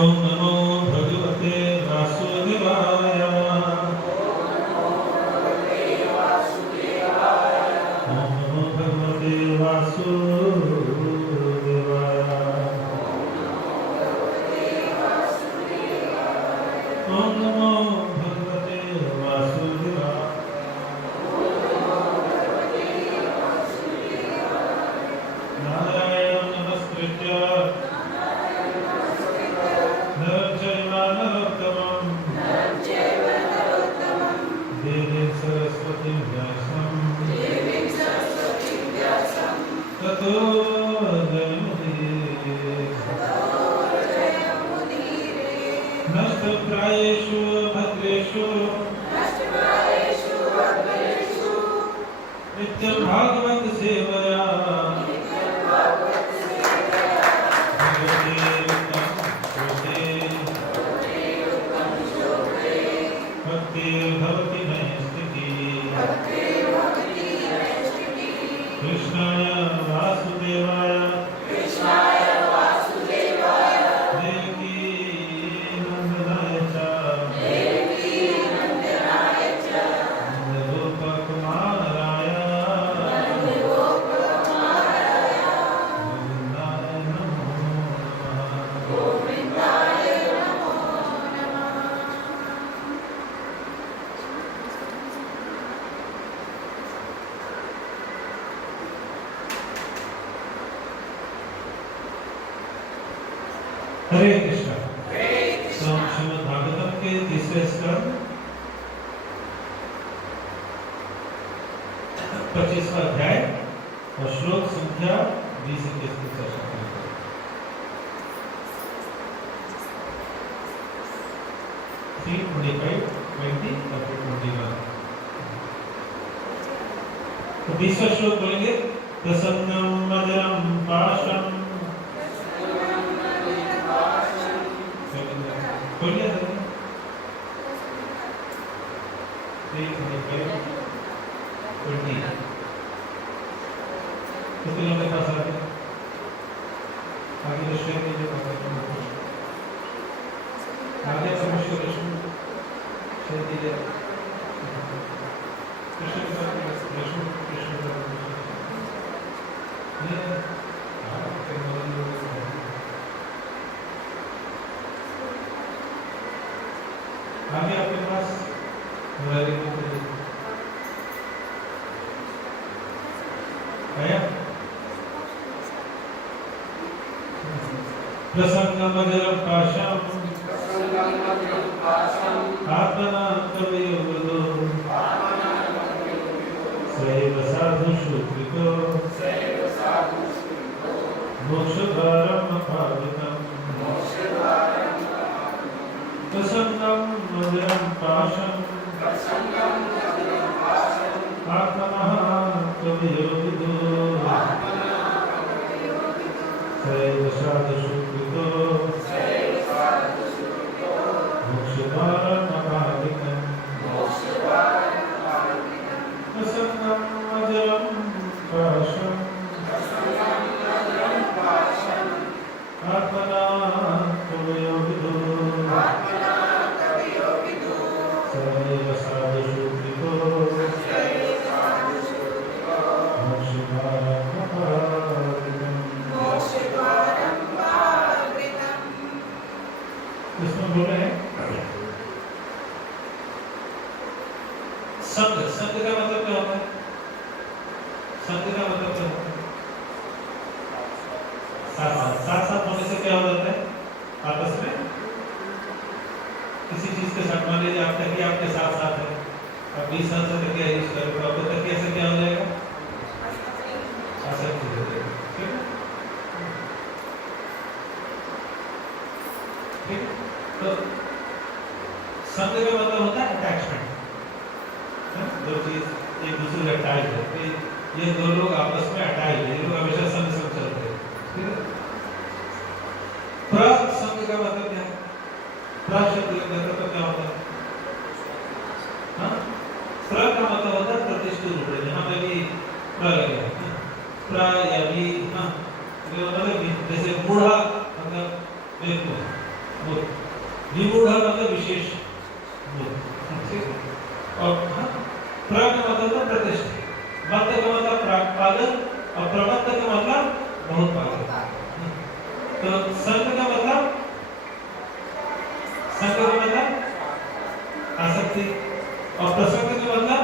ओम नमो भगवते वासुदेवाय। ओम नमो भगवते वासुदेवाय। ओम नमो भगवते वासुदेवाय। नारायणं नमस्कृत्य नष्टप्रायेषु भद्रेषु नित्यं भागवत सेवया भगवते कृष्णाय वासुदेवाय देवकी नंदनाय च नंदगोपकुमाराय गोविन्दाय नमो नमः। हरे कृष्णा। तो श्रीमद् भागवतम के तीसरे स्कंद 25वां अध्याय और श्लोक संख्या 20 की चर्चा करेंगे। तो 20वां श्लोक बोलेंगे। प्रसन्नं मधुरं पाशं बोलिए कितने लोगों के पास आगे आगे विषय के जो आगे समस्या प्रश्न दीजिए कृष्ण के साथ प्रश्न आगे आपके पास आया प्रसन्नं मधुरं पाशं आत्मनां कवयोवदो सैव साधुषु कृतो मोक्षद्वारम् अपावृतम् प्रसन्नं मधुरं पाशं आत्मनः कवयोवदो सैव साधुषु कृतो मोक्षद्वारम् अपावृतम् प्रसन्नं मधुरं पाशं आत्मनः कवयोवदो सैव साधुषु कृतो मोक्षद्वारम् अपावृतम्। इसमें बोल रहे हैं संग। संग का मतलब क्या होता है? संग का मतलब क्या होता है? साथ साथ होने से क्या हो जाता है? आपस में किसी चीज के साथ मान लीजिए आप तकिया आपके साथ साथ है, अब 20 साल से तकिया यूज कर रहे हो, आपको तकिया से क्या हो जाएगा? आसक्ति हो जाएगी। ठीक। तो संग का मतलब होता है अटैचमेंट। दो चीज एक दूसरे से अटैच है, ये दो लोग आपस में अटैच है, ये लोग हमेशा संग संग चलते हैं। ठीक है। प्रसंग का मतलब क्या है? प्रशब्द लेकर तो क्या होता है? हाँ, प्र का मतलब होता है प्रतिष्ठित रूप है, जहाँ पे भी प्र लगे, प्र या भी, हाँ, मतलब जैसे मूढ़ा मतलब बिल्कुल मूढ़, विमूढ़ मतलब विशेष मूढ़, ठीक है। और हाँ, प्र का मतलब होता है प्रतिष्ठित, मत का मतलब पागल और प्रमत्त का मतलब बहुत पागल। तो संग का मतलब आसक्ति और प्रसंग का मतलब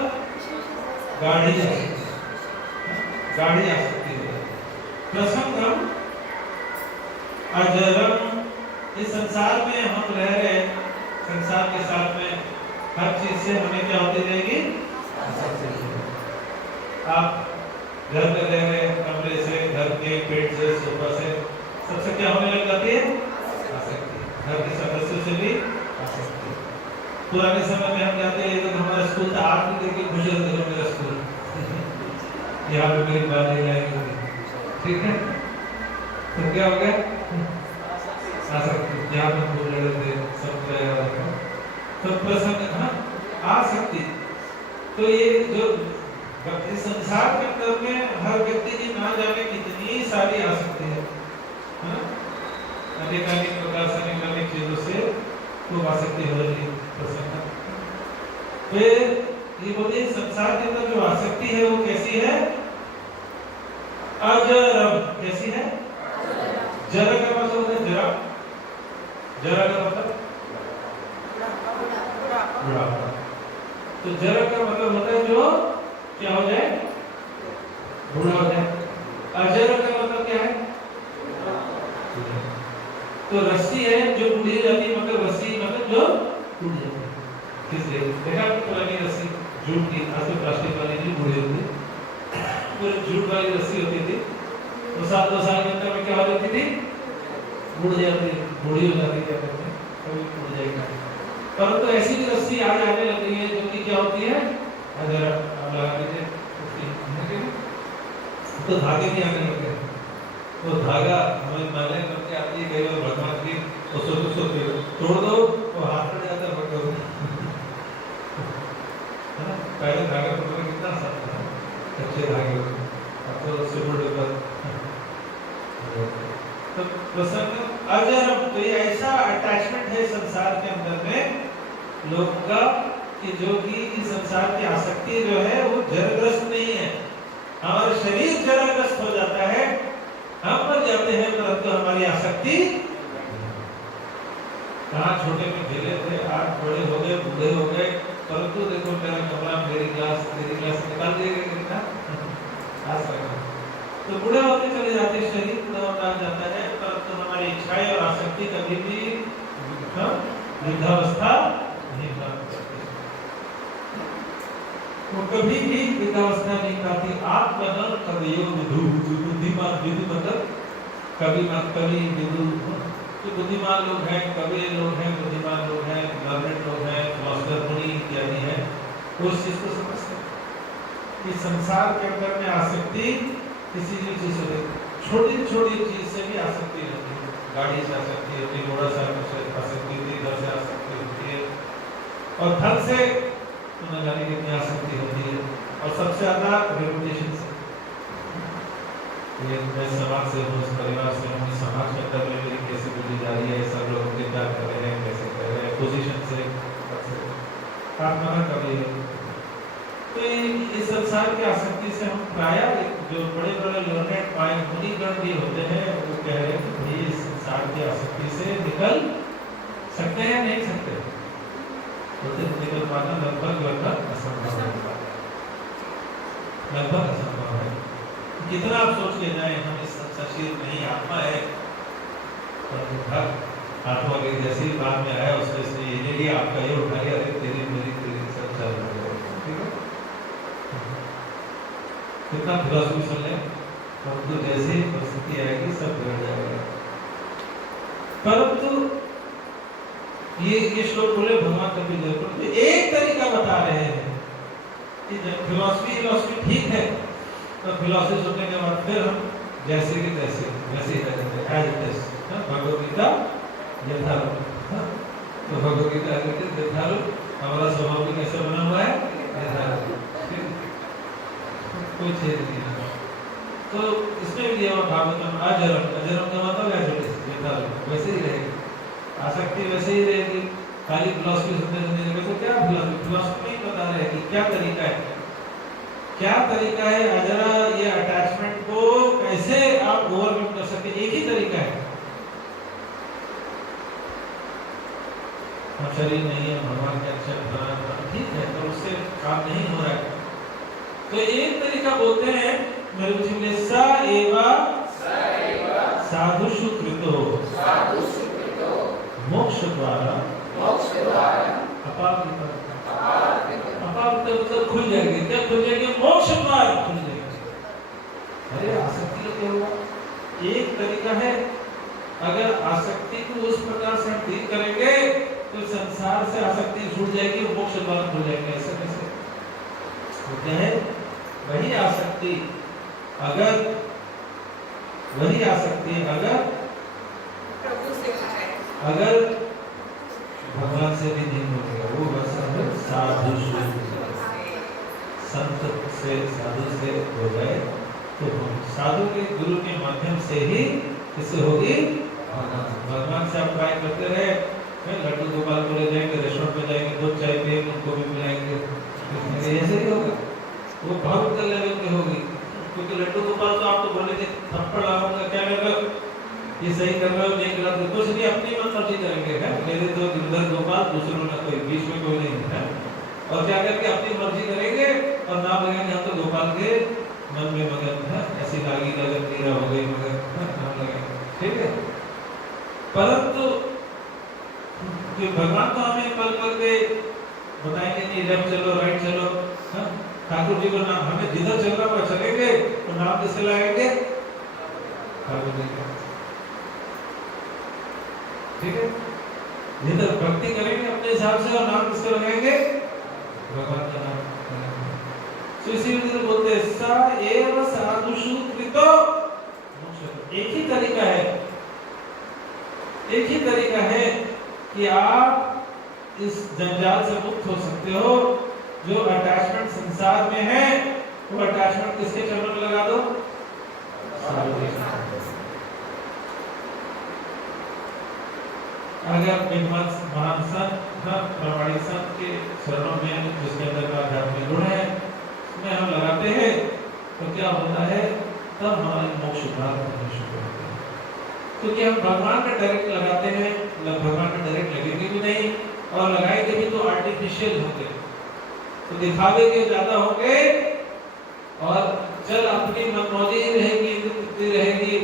गाढ़ी आसक्ति। प्रसंगम अजरम, इस संसार में हम रह रहे, संसार के साथ में हर चीज से हमें क्या होती रहेगी? आसक्ति। आप घर में रह रहे, कमरे से, घर के पेट से, सोफा से, सबसे क्या होने लग जाती है? आसक्ति। घर के सदस्यों से भी आसक्ति। पुराने समय में हम जाते हैं तो हमारा स्कूल था, आप भी देखिए खुश रहते हो मेरा स्कूल यहाँ पे मेरी बात नहीं आएगी, ठीक है। तो क्या हो गया? आसक्ति। यहाँ पे बोल रहे थे सब तो प्रसन्न, हाँ, आसक्ति। तो ये जो इस संसार के अंदर में हर व्यक्ति की ना जाने कितनी सारी आसक्ति है ना, अनेक प्रकार से अनेक चीजों से वो आसक्ति हो रही है। फिर ये बोलते हैं संसार के अंदर जो आसक्ति है वो कैसी है? अजरम। कैसी है? जरा का मतलब होता है जरा, जरा का मतलब बुढ़ापा। तो जरा का मतलब होता है जो क्या हो जाए, बूढ़ा हो जाए। अजर का मतलब क्या है? तो रस्सी है जो बूढ़ी हो जाती है, मतलब रस्सी मतलब जो टूट जाती है। किसलिए? देखा पुरानी रस्सी जूट की, आज तो प्लास्टिक वाली नहीं बूढ़ी होती, पूरी जूट वाली रस्सी होती थी। तो 7-2 साल के अंदर में क्या हो जाती थी? बूढ़ जाती, बूढ़ी हो जाती है, कभी टूट जाएगी। परंतु तो ऐसी भी रस्सी आज आने लगी है जो कि क्या होती है? अगर आप लगा दीजिए तो धागे नहीं आने लगे। तो धागा हमें मालूम करके आती है, कई बार भगवान की तो तोड़ दो तो हाथ में जाता है, पहले धागा तोड़ना कितना आसान था, अच्छे धागे, अब तो सिल्वर पर। तो प्रसन्न अजरम, तो ये ऐसा अटैचमेंट है संसार के अंदर में लोगों का कि जो कि इस संसार की आसक्ति जो है वो जराग्रस्त नहीं है। हमारा शरीर जराग्रस्त हो जाता है, हम मर जाते हैं, परंतु हमारी आसक्ति कहाँ छोटे में खेले थे, आज बड़े हो गए, बूढ़े हो गए, परंतु देखो मेरा कमरा, मेरी क्लास, तेरी क्लास निकाल दिएगा कितना आसान। तो बूढ़े होते चले जाते, शरीर बूढ़ा होता जाता है, परंतु हमारी इच्छाएं और आसक्ति कभी भी वृद्धावस्था नहीं प्राप्त करती, वो कभी भी वृद्धावस्था नहीं पाती। आत्मनल कवियो विदु, बुद्धिमान विदु मतलब कवि विदु, तो बुद्धिमान लोग हैं, कवि लोग हैं, बुद्धिमान लोग हैं, लर्नेड लोग हैं, फिलोसोफर मुनि इत्यादि हैं, उस चीज को समझते हैं कि संसार के अंदर में आसक्ति किसी भी चीज से, छोटी छोटी चीज से भी आसक्ति रहती है। गाड़ी से आसक्ति होती है, घोड़ा से आसक्ति होती है, घर से आसक्ति होती है, और धन से न जाने कितनी आसक्ति होती है, और सबसे ज्यादा रेपुटेशन से। ये मैं समाज से हूँ, परिवार से हूँ, समाज के अंदर में मेरी कैसे बोली जा रही है, सब लोग मुझे क्या कर रहे हैं, कैसे कर रहे हैं, पोजीशन से आत्मा का भी। तो इस संसार की आसक्ति से हम प्रायः जो बड़े बड़े लर्नेड मुनिगण भी होते हैं वो कह रहे हैं कि इस संसार की आसक्ति से निकल सकते हैं, नहीं सकते, तो निकल पाना लगभग असंभव है, लगभग असंभव है। कितना आप सोच के जाए, हम इस शरीर नहीं, आत्मा है, और आत्मा के जैसे ही बाद में आया उसने इसने ये नहीं लिया, आपका ये उठा लिया, अरे तेरी मेरी सब चल रहा है, ठीक है। कितना फिलॉसफी सुन ले, परंतु जैसे ही परिस्थिति आएगी सब बिगड़ जाएगा। परंतु ये श्लोक बोले भगवान कबीर जी, परंतु एक तरीका बता रहे हैं कि जब फिलॉसफी ठीक है, तो फिलॉसफी सुनने के बाद फिर हम जैसे कि तैसे वैसे ही रहते हैं, as it is. Bhagavad Gita यथारूप, तो Bhagavad Gita as it is यथारूप, हमारा स्वभाव भी कैसे बना हुआ है, यथारूप, कोई छेद नहीं है। तो इसमें भी दिया हुआ भागवतम अजरम, अजरम का मतलब एज इट इज यथारूप, वैसे ही रहेगी, आसक्ति वैसे ही रहेगी। खाली फिलॉसफी सुनने लगे तो क्या फिलॉसफी नहीं बता रहे कि क्या तरीका है, क्या तरीका है, जरा ये अटैचमेंट को कैसे आप ओवरकम कर सकते, एक ही तरीका है। हम शरीर नहीं है, भगवान के अक्षर बना, ठीक है, तो उससे काम नहीं हो रहा है, तो एक तरीका बोलते हैं मेरे बुझे स एवा साधुषु कृतो मोक्ष द्वारा अपावृत, मतलब खुल जाएगी, क्या खुल जाएगी, मोक्ष द्वार खुल जाएगी। अरे आसक्ति का क्या हुआ, एक तरीका है, अगर आसक्ति को उस प्रकार से हम डील करेंगे तो संसार से आसक्ति छूट जाएगी और मोक्ष द्वार खुल जाएंगे। ऐसा कैसे होता है? वही आसक्ति अगर भगवान से भी नहीं मिलेगा, वो बस साधु संत से साधु से हो जाए तो साधु के गुरु के माध्यम से ही किससे होगी? भगवान से आप ट्राई करते रहे, लड्डू गोपाल को ले जाएंगे, रेस्टोरेंट में जाएंगे, दूध चाय पिएंगे, उनको भी पिलाएंगे, ऐसे ही होगा। वो भक्त लेवल की होगी, क्योंकि लड्डू गोपाल तो आप तो बोलेंगे थप्पड़ लगाऊंगा, क्या कर ये सही कर रहे हो नहीं कर रहे हो, कुछ भी अपनी मर्जी करेंगे है। मेरे तो गिरधर गोपाल, दूसरों में कोई बीच में कोई नहीं है। और क्या करके अपनी मर्जी करेंगे और नाम लगाएंगे हम तो गोपाल के मन में मगन है, ऐसी लागी लगन मीरा हो गई मगर नाम लगाएंगे, ठीक है। परंतु भगवान तो हमें पल पल पे बताएंगे नहीं लेफ्ट चलो राइट चलो, ठाकुर जी को नाम हमें जिधर चलना वो चलेंगे, तो नाम किससे लगाएंगे? ठाकुर जी का, ठीक है। जिधर भक्ति करेंगे अपने हिसाब से और नाम किसको लगाएंगे? भगवान का नाम। तो इसीलिए बोलते हैं सा एव साधुषु कृतो मोक्ष। एक ही तरीका है, एक ही तरीका है कि आप इस जंजाल से मुक्त हो सकते हो। जो अटैचमेंट संसार में है वो अटैचमेंट किसके चरणों में लगा दो? अगर विद्वान महान संत प्रामाणिक संत के चरणों में जिसके अंदर का आध्यात्मिक गुण है उसमें हम लगाते हैं तो क्या होता है? तब हमारे मोक्ष प्राप्त होने शुरू होते हैं। क्योंकि हम भगवान का डायरेक्ट लगाते हैं, भगवान का डायरेक्ट लगेंगे भी नहीं और लगाएंगे भी तो आर्टिफिशियल होंगे, तो दिखावे के ज्यादा होंगे और चल अपनी मनमौजी रहेगी रहेगी।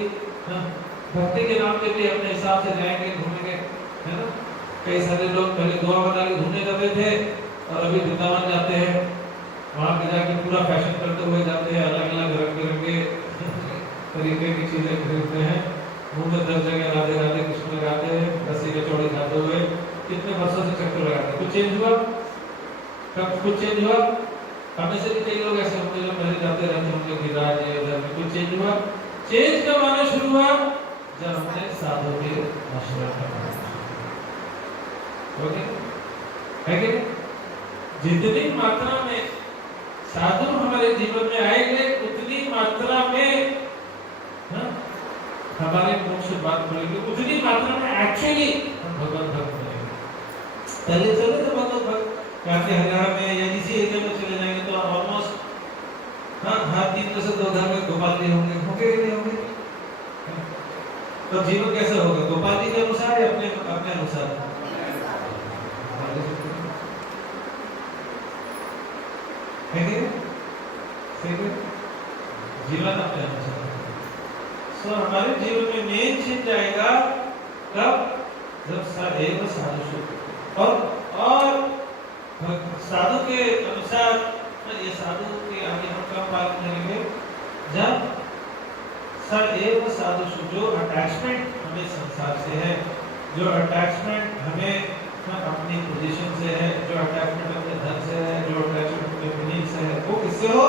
भक्ति के नाम पे भी अपने हिसाब से जाएंगे घूमेंगे, है ना। कई सारे लोग पहले गोवा मनाली घूमने जाते थे और अभी वृंदावन जाते हैं, वहां पे जाके पूरा फैशन करते हुए जाते हैं, अलग अलग रंग बिरंगे तरीके की चीजें खरीदते हैं, मुंह में 10 जगह राधे राधे कृष्ण लगाते हैं, रस्सी के चौड़ी खाते हुए कितने वर्षों से चक्कर लगाते हैं। कुछ चेंज हुआ? कब कुछ चेंज हुआ? हमें से भी कई लोग ऐसे होंगे जो पहले जाते रहते होंगे गिरिराज इधर में, कुछ चेंज हुआ? चेंज कब आना शुरू हुआ? जब हमने साधु के आश्रय में ओके है कि जितनी मात्रा में साधु हमारे जीवन में आएंगे उतनी मात्रा में हमारे मोक्ष बात पड़ेगी, उतनी मात्रा में एक्चुअली हम भगवान भक्त बनेंगे। पहले चले तो भगवान भक्त कहते हरियाणा में या इसी एरिया में चले जाएंगे तो ऑलमोस्ट हाँ 3 से 2 घर में गोपाल जी होंगे, होंगे नहीं होंगे? तो जीवन कैसा होगा? गोपाल जी के अनुसार या अपने अनुसार? जीवन अपने अनुसार। सो हमारे जीवन में मेन चीज जाएगा कब? जब सदैव साधु और साधु के अनुसार, ये साधु के आगे हम कब बात करेंगे? जब सदैव साधु जो अटैचमेंट हमें संसार से है, जो अटैचमेंट हमें अपनी पोजीशन से है, जो अटैचमेंट अपने धन से है, जो अटैचमेंट अपने फीलिंग से है, वो किससे हो?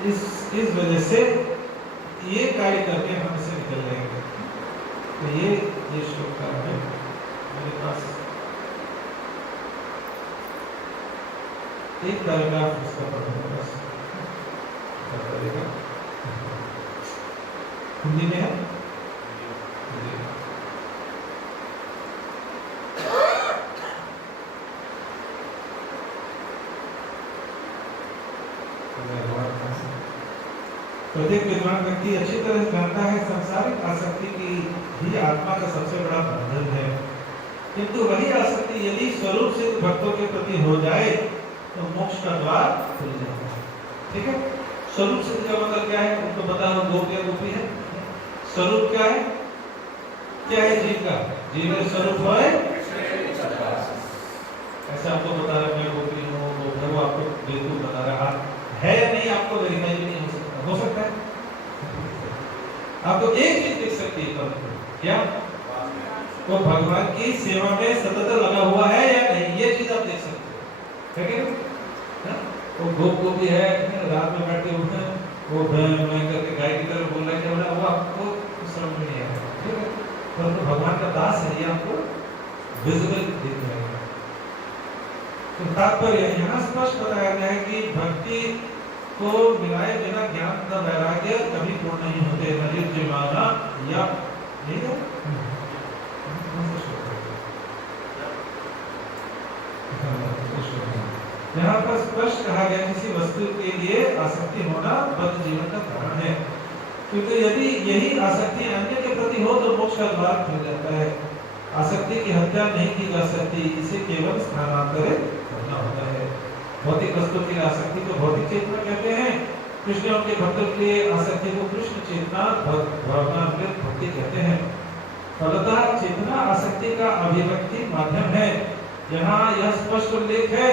इस वजह से ये कार्य करके हम इसे निकल जाएंगे। तो ये श्लोक का है मेरे पास एक पैराग्राफ उसका पढ़ूंगा बस, हिंदी में है। प्रत्येक विद्वान व्यक्ति अच्छी तरह जानता है संसारिक आसक्ति की ही आत्मा का सबसे बड़ा बंधन है, किंतु वही आसक्ति यदि स्वरूप सिद्ध भक्तों के प्रति हो जाए तो मोक्ष का द्वार खुल जाता है। ठीक है, स्वरूप सिद्ध का मतलब क्या है? उनको पता हो गोप या गोपी है। स्वरूप क्या है? क्या है जीव का? जीव का स्वरूप है ऐसा आपको बता रहा मैं गोपी हूँ, वो आपको बिल्कुल बता रहा है या नहीं, आपको वेरीफाई भी नहीं हो सकता है। आपको एक चीज देख सकती है क्या? वो भगवान की सेवा में सतत लगा हुआ है या नहीं, ये चीज आप देख सकते हो। वो गोप गोपी है, रात में बैठे हुए वो मैं करके गाय की तरह बोल रहा है, वो आपको समझ में नहीं आएगा। ठीक है, परंतु भगवान का दास है, ये आपको विजिबल दिख जाएगा। तो तात्पर्य यहाँ स्पष्ट बताया गया है कि भक्ति को मिलाए बिना ज्ञान तथा वैराग्य कभी पूर्ण नहीं होते। निर्जीवाना या ठीक है, यहाँ पर स्पष्ट कहा गया किसी वस्तु के लिए आसक्ति होना बद्ध जीवन का कारण है, क्योंकि यदि यही आसक्ति अन्य के प्रति हो तो मोक्ष का द्वार खुल जाता है। आसक्ति की हत्या नहीं की जा सकती, इसे केवल स्थानांतरित करना होता है। भौतिक वस्तु की आसक्ति को भौतिक चेतना कहते हैं। कृष्ण के भक्तों के लिए आसक्ति को कृष्ण चेतना भावनामृत भक्ति कहते हैं। फलतः चेतना आसक्ति का अभिव्यक्ति माध्यम है। यहाँ यह स्पष्ट उल्लेख है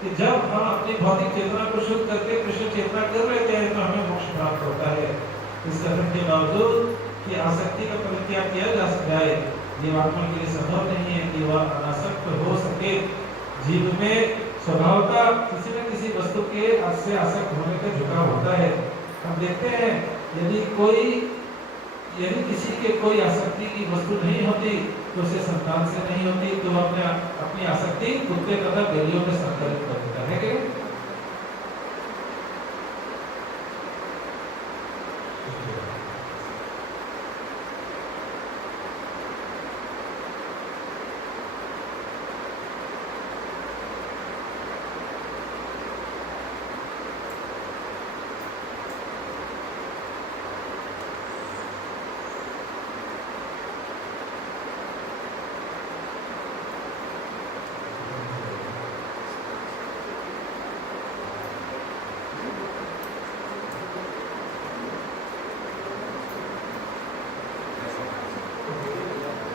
कि जब हम अपनी भौतिक चेतना को शुद्ध करके कृष्ण चेतना कर लेते हैं तो हमें मोक्ष प्राप्त होता है। इस कथन के बावजूद कि आसक्ति का परित्याग किया जा सकता है, जीवात्मा के लिए संभव नहीं है कि वह अनासक्त हो सके। जीव में स्वभावतः किसी न किसी वस्तु के से आसक्त होने का झुकाव होता है। हम देखते हैं यदि किसी के कोई आसक्ति की वस्तु नहीं होती तो उसे संतान से नहीं होती, तो अपनी आसक्ति कुत्ते तथा बिल्लियों में संकलित कर देता है कि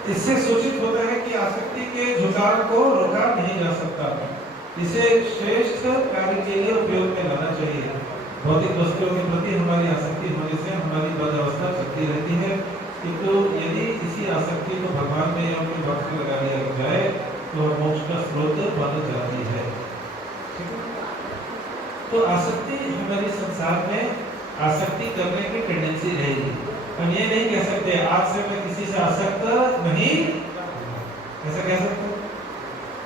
इससे सूचित होता है कि आसक्ति के झुकाव को रोका नहीं जा सकता। इसे श्रेष्ठ कार्य के लिए उपयोग में लाना चाहिए। भौतिक वस्तुओं के प्रति हमारी आसक्ति होने से हमारी बद अवस्था चलती रहती है, किंतु यदि इसी आसक्ति को भगवान में या अपने भक्त में लगा दिया जाए तो मोक्ष का स्रोत बन जाती है। तो आसक्ति हमारे संसार में आसक्ति करने की टेंडेंसी रहेगी। हम ये नहीं कह सकते आज से मैं किसी से आसक्त नहीं, ऐसा कह सकते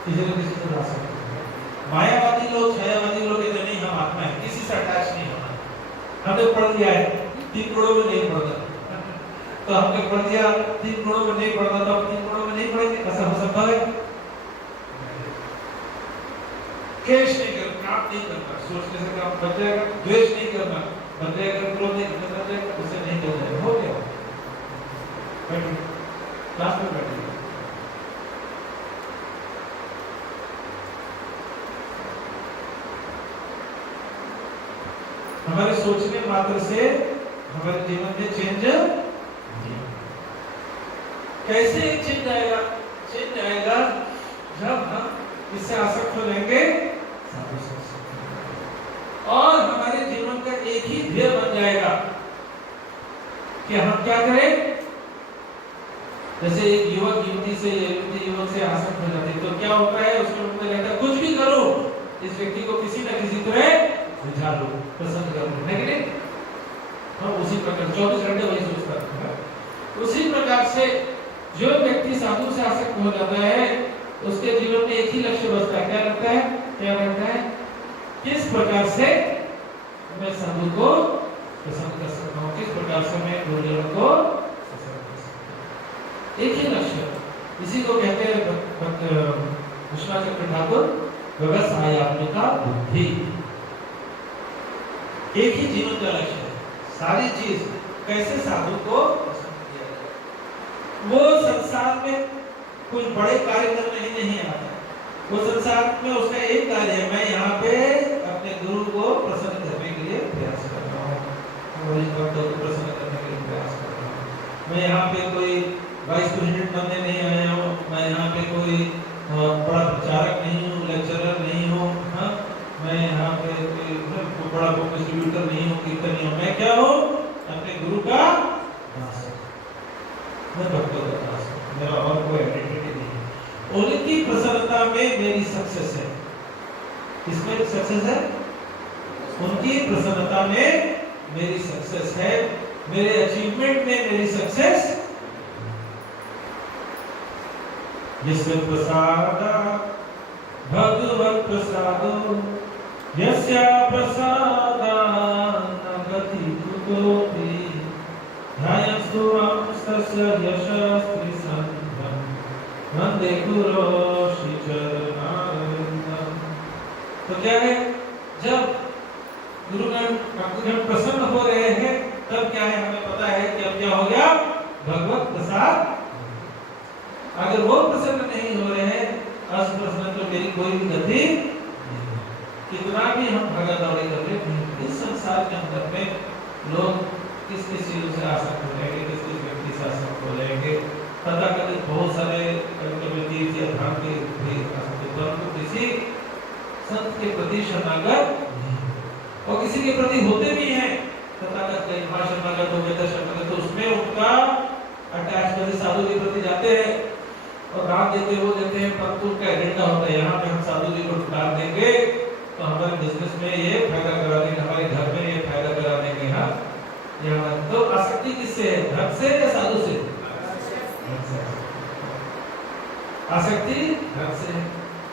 किसी को किसी से आसक्त। मायावादी लोग, छायावादी लोग कहते नहीं हम आत्मा है, किसी से अटैच नहीं होना। हमने पढ़ दिया है 3 गुणों में नहीं पढ़ता, तो हमने पढ़ दिया 3 गुणों में नहीं पढ़ता तो 3 गुणों में नहीं पढ़ेंगे, ऐसा हो सकता है? केश नहीं करना, काम नहीं करना, सोचने से काम बच जाएगा। द्वेष नहीं करना, बच जाएगा। क्रोध नहीं करना, बच जाएगा। उससे नहीं कर जाएगा, हो गया। बैठिए, क्लास में बैठिए। हमारे सोचने मात्र से हमारे जीवन में चेंज कैसे चेंज आएगा? चेंज आएगा जब हम इससे आसक्त हो जाएंगे और हमारे जीवन का एक ही ध्येय बन जाएगा कि हम क्या करें। जैसे एक युवक युवती से युवक से आसक्त हो जाते तो क्या होता है, उसके मन में रहता है कुछ भी करो इस व्यक्ति को किसी न किसी तरह बुझा लो, पसंद कर लो, है कि नहीं? हम उसी प्रकार 24 घंटे वही सोचता है। उसी प्रकार से जो व्यक्ति साधु से आसक्त हो जाता है उसके जीवन में एक ही लक्ष्य बचता है। क्या लगता है? क्या लगता है? किस प्रकार से मैं साधु को पसंद कर सकता हूँ, किस प्रकार से मैं गुरुजनों को पसंद कर सकता हूँ। एक ही लक्ष्य, इसी को कहते हैं विश्वनाथ ठाकुर व्यवसायत्मिका बुद्धि। एक ही जीवन का लक्ष्य है, सारी चीज कैसे साधु को पसंद किया जाए। वो संसार में कुछ बड़े कार्य करने ही नहीं आता, वो संसार में उसका एक कार्य है, मैं यहाँ पे अपने गुरु को प्रसन्न करने के लिए प्रयास कर रहा हूँ, भक्तों को प्रसन्न करने के लिए प्रयास कर रहा हूँ। मैं यहाँ पे कोई वाइस प्रेसिडेंट बनने नहीं आया हूँ, मैं यहाँ पे कोई बड़ा प्रचारक नहीं हूँ, लेक्चरर नहीं हूँ, हाँ, मैं यहाँ पे कोई बड़ा बुक डिस्ट्रीब्यूटर नहीं हूँ, कीर्तन नहीं हूँ। मैं क्या हूँ? अपने गुरु का दास, मैं भक्तों का दास, मेरा और कोई आइडेंटिटी नहीं है। उनकी प्रसन्नता में मेरी सक्सेस है। किसमें सक्सेस है? उनकी प्रसन्नता में मेरी सक्सेस है, मेरे अचीवमेंट में मेरी सक्सेस। यस्य प्रसादा भगवत प्रसादो यस्या प्रसादान् गति कुतोऽपि ध्यायस्तु तस्य यशस्वी संतं वन्दे गुरो श्रीचरणारविन्दम्। तो क्या है, जब गुरुगण भक्तगण प्रसन्न हो रहे हैं तब क्या है, हमें पता है कि अब क्या हो गया, भगवत प्रसाद। अगर वो प्रसन्न नहीं हो रहे हैं, असप्रसन्न, तो मेरी कोई भी गति, कितना भी हम भागा दौड़ी कर ले, इस संसार के अंदर में लोग किस किस चीजों से आसक्त हो जाएंगे, किस किस व्यक्ति से आसक्त हो जाएंगे, तथाकथित बहुत सारे तीर्थ या धाम के भी आसक्त, परंतु किसी संत के प्रति शरणागत और किसी के प्रति होते भी हैं तथाकथित शरणागत हो गए, तो उसमें उनका अटैचमेंट साधु के प्रति जाते हैं और दान देते वो देते हैं, परंतु उनका एजेंडा होता है यहाँ पे हम साधु जी को दान देंगे तो हमारे बिजनेस में ये फायदा करा देंगे, हमारे घर में ये फायदा करा देंगे। हाँ, यहाँ तो आसक्ति किससे है, धन से या साधु से? आसक्ति धन से।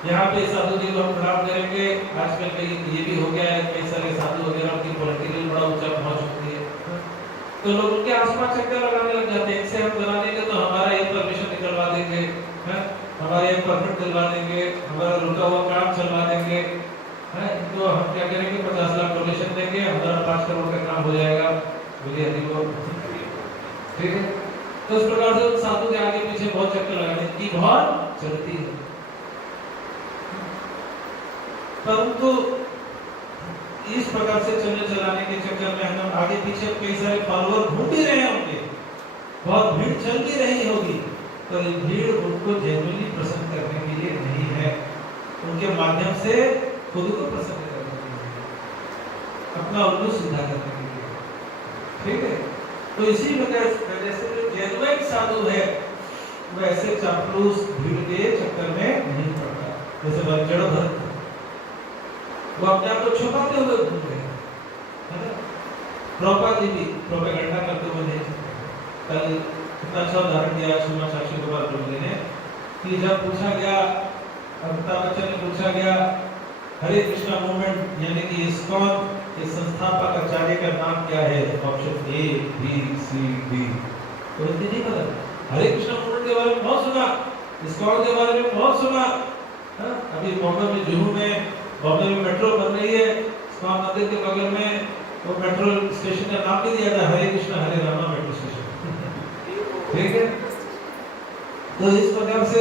यहाँ पे साधु जी को हम प्रणाम करेंगे, आजकल के ये भी हो गया है, कई सारे साधु वगैरह की पॉलिटिकल बड़ा ऊंचा पहुंच चुकी है, तो लोग उनके आसपास चक्कर लगाने लग जाते हैं, इनसे हम करा देंगे तो हमारा ये परमिशन निकलवा देंगे, हमारा ये परमिट दिलवा देंगे, हमारा रुका हुआ काम चलवा देंगे, तो हम क्या करेंगे, 50 लाख डोनेशन देंगे, हमारा 5 करोड़ का काम हो जाएगा। ठीक है, तो इस प्रकार से साधु के आगे पीछे बहुत चक्कर लगाने की बहुत चलती है, परंतु इस प्रकार से चलने चलाने के चक्कर में हम आगे पीछे कई सारे फॉलोअर घूम भी रहे होंगे, बहुत भीड़ चल भी रही होगी, पर ये भीड़ उनको जेन्युइनली प्रसन्न करने के लिए नहीं है, उनके माध्यम से खुद को प्रसन्न करने के लिए, अपना उल्लू सीधा करने के लिए। ठीक है, तो इसी वजह से जो जेन्युइन साधु है वैसे चापलूस भीड़ के चक्कर में नहीं पड़ता। जैसे जड़ भरत, वो अपने आप को छुपाते हुए घूम रहे हैं, है ना। प्रभुपाद जी भी प्रोपेगेंडा करते हुए नहीं, कल कितना अच्छा उदाहरण दिया श्रीमान साक्षी गोपाल प्रभु ने कि जब पूछा गया, अमिताभ बच्चन ने पूछा गया हरे कृष्णा मूवमेंट यानी कि इस्कॉन के संस्थापक आचार्य का नाम क्या है, option A B C D, तो इतनी नहीं पता। हरे कृष्णा मूवमेंट के बारे में बहुत सुना, इस्कॉन के बारे में बहुत सुना, अभी बॉम्बे में जुहू में बॉम्बे में मेट्रो बन रही है, इस्कॉन मंदिर के बगल में वो मेट्रो स्टेशन का नाम भी दिया था हरे कृष्णा हरे रामा मेट्रो स्टेशन। ठीक है, तो इस प्रकार से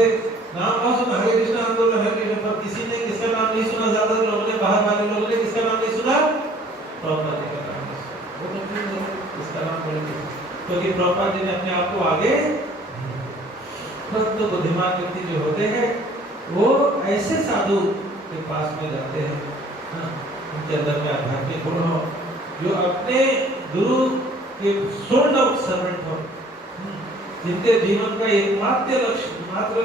नाम बहुत सुना, हरे कृष्णा आंदोलन, हरे कृष्णा, पर किसी ने किसका नाम नहीं सुना, ज्यादा लोगों ने, बाहर वाले लोगों ने किसका नाम नहीं सुना, प्रभुपाद जी का नाम नहीं सुना। वो कंफ्यूज है इसका नाम बोलेंगे, क्योंकि प्रभुपाद जी ने अपने आप को आगे, तो बुद्धिमान व्यक्ति जो होते हैं वो ऐसे साधु के पास में जाते हैं, उनके अंदर में आध्यात्मिक गुण हो, जो अपने गुरु के सोल्ड आउट सर्वेंट हो, जिनके जीवन का एकमात्र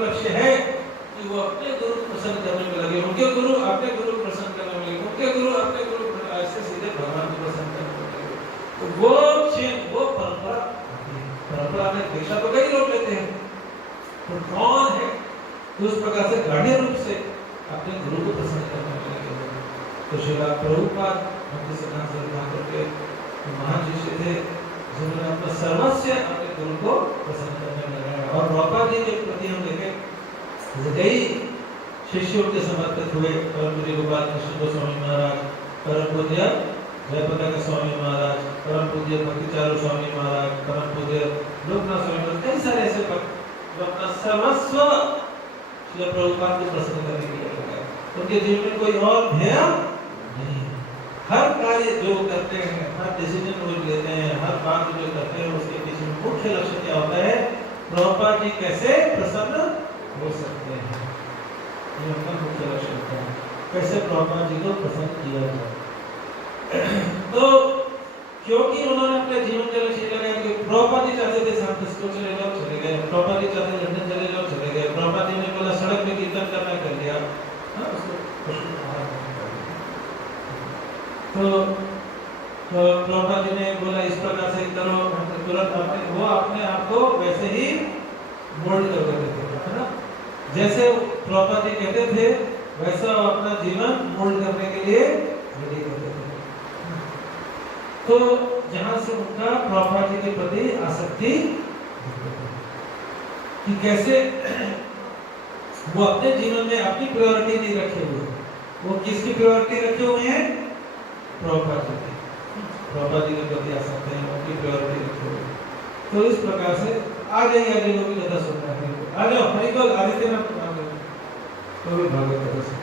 लक्ष्य है कि वो अपने गुरु को प्रसन्न करने में लगे, उनके गुरु अपने गुरु को प्रसन्न करने में लगे, उनके गुरु अपने गुरु ऐसे सीधे भगवान को प्रसन्न करने में लगे। तो वो चेन, वो परंपरा में दीक्षा तो कई लोग लेते हैं, तो कौन है तो उस प्रकार से गाढ़े रूप से अपने गुरु को प्रसन्न करने में लगे। तो श्रील प्रभुपाद भक्ति सिद्धांत ठाकुर के महान शिष्य थे, जिन्होंने अपना सर्वस्व अपने गुरु को प्रसन्न करने में लगाया। और प्रभुपाद जी के प्रति हम देखें कई शिष्य उनके समर्पित हुए, परम पूज्य गोपाल कृष्ण गोस्वामी महाराज, परम पूज्य जयप्रकाश स्वामी महाराज, परम पूज्य भक्तिचारू स्वामी महाराज, परम पूज्य लोकनाथ स्वामी महाराज, कई सारे ऐसे भक्त जो अपना सर्वस्व श्री प्रभुपाद को प्रसन्न करने के लिए लगाए। उनके जीवन में कोई और ध्येय नहीं, हर कार्य जो करते हैं, हर डिसीजन वो लेते हैं, हर बात जो करते हैं, उसके पीछे मुख्य लक्ष्य क्या होता है, प्रभुपाद जी कैसे प्रसन्न हो सकते हैं, ये उनका मुख्य लक्ष्य होता है, कैसे प्रभुपाद जी को प्रसन्न किया जाए। तो क्योंकि उन्होंने अपने जीवन का लक्ष्य लगाया कि प्रभुपाद जी चाहते थे सैन फ्रांसिस्को चले जाओ, चले गए, प्रभुपाद जी चाहते लंदन चले जाओ, चले गए, प्रभुपाद जी ने बोला सड़क में कीर्तन करना, कर लिया, तो प्रभुपाद जी ने बोला इस प्रकार से करो, तुरंत वो अपने आप को वैसे ही मोल्ड कर देते थे, है ना। जैसे प्रभुपाद जी कहते थे वैसा वो अपना जीवन मोल्ड करने के लिए रेडी करते थे। तो जहां से उनका प्रभुपाद जी के प्रति आसक्ति कि कैसे वो अपने जीवन में अपनी प्रायोरिटी नहीं रखे हुए, वो किसकी प्रायोरिटी रखे हुए हैं? प्रभुपाद जी की। प्रभुपाद जी के प्रति आसक्त हैं, उनकी प्रायोरिटी रखे हुए। तो इस प्रकार से आ जाइए, आगे लोग भी ज्यादा सुनना है, आ जाओ हरिकल आदित्यनाथ तो भी भागवत कथा से,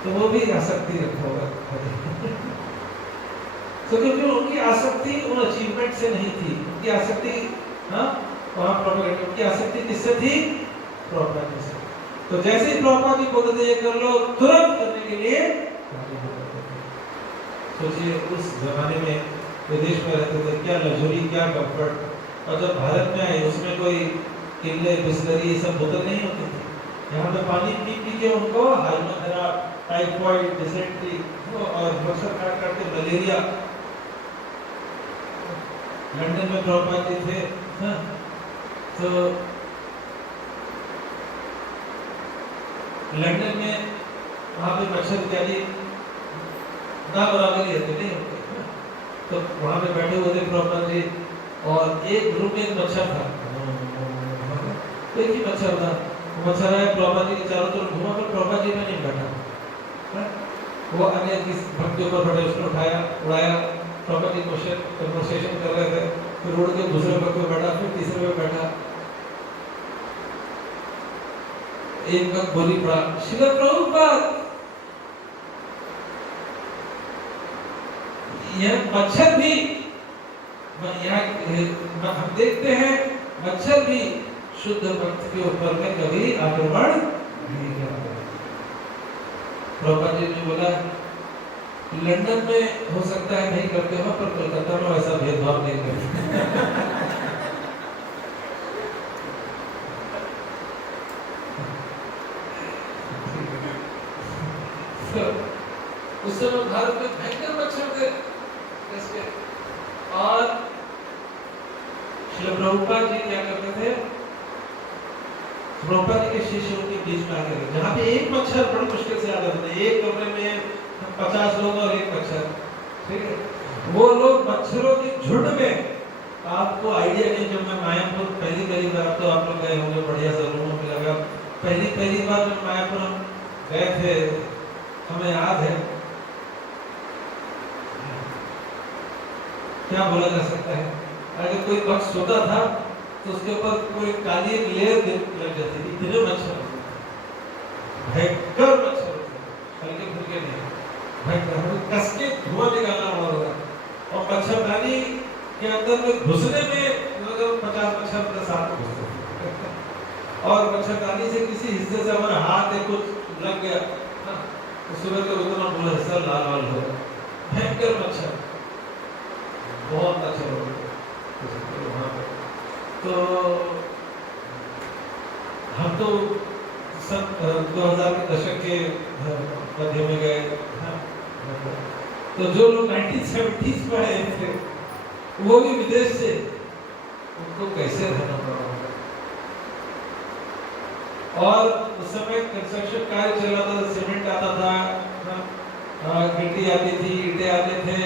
तो वो भी आसक्ति रखा होगा। तो क्योंकि उनकी आसक्ति उन अचीवमेंट से नहीं थी, उनकी आसक्ति वहाँ प्रोपेगेंडा, उनकी आसक्ति किससे थी? प्रभुपाद जी से। तो जैसे ही प्रभुपाद जी बोलते थे ये कर लो, तुरंत करने के लिए सोचिए उस जमाने में विदेश में रहते थे, क्या लग्जरी, क्या कंफर्ट, और जब भारत में आए उसमें कोई किले बिस्लरी ये सब बोतल नहीं होती थी। यहाँ पे पानी पी पी के उनको हाइड्रोथेरा, टाइफाइड, डिसेंट्री और मच्छर काट काट के मलेरिया। लंदन में प्रभुपाद जी थे, तो लंदन में वहाँ पे मच्छर इत्यादि ना बराबर ही रहते नहीं होते। तो वहाँ पे बैठे हुए थे प्रभुपाद जी, और एक ग्रुप में एक मच्छर था, तो एक ही मच्छर था। मच्छर आया प्रभुपाद जी के चारों तरफ घुमा, पर प्रभुपाद जी में नहीं बैठा। वो अन्य किस भक्त के ऊपर बैठे, उसने उठाया, उड़ाया। प्रभुपाद जी कन्वर्सेशन कर रहे थे, फिर उड़ के दूसरे भक्त पे बैठा, फिर तीसरे पे बैठा। एक भक्त बोली पड़ा, श्रील प्रभुपाद, यह मच्छर भी, यहाँ हम देखते हैं मच्छर भी शुद्ध भक्त के ऊपर में कभी आक्रमण नहीं करता। प्रभुपाद जी ने बोला, लंदन में हो सकता है नहीं करते हो, पर कलकत्ता में वैसा भेदभाव नहीं करते। उस समय भारत में भयंकर मच्छर थे इसके, और श्री प्रभुपाद जी क्या करते थे? प्रभुपाद जी के शिष्यों के बीच में आकर, जहाँ पे एक मच्छर बड़ी मुश्किल से आ जाते थे, एक कमरे में 50 लोग और एक मच्छर, ठीक है, वो लोग मच्छरों के झुंड में, आपको आइडिया नहीं, जब मैं मायापुर पहली बार, तो आप लोग गए होंगे, बढ़िया सा रूम में लगा, पहली बार जब मायापुर गए थे, हमें याद है, क्या बोला जा सकता है, अगर कोई पक्ष सोता था तो उसके ऊपर कोई काली एक लेयर लग जाती थी, इतने मच्छर होते थे, भयंकर मच्छर होते थे, हल्के फुल्के नहीं, भयंकर, कस के धुआं निकालना होगा। और मच्छरदानी के अंदर में घुसने में लगभग 50 मच्छर साथ में घुसते थे, और मच्छरदानी से किसी हिस्से से हमारा हाथ है कुछ लग गया, तो सुबह के उतना पूरा हिस्सा लाल लाल हो गया, भयंकर मच्छर, बहुत अच्छा हो वहाँ पर। तो हम तो सन 2000 के दशक के मध्य में गए, तो जो लोग 1970s में आए थे, वो भी विदेश से, उनको कैसे रहना पड़ा। और उस समय कंस्ट्रक्शन कार्य चल रहा था, सीमेंट आता था, गिट्टी आती थी, ईंटें आते थे,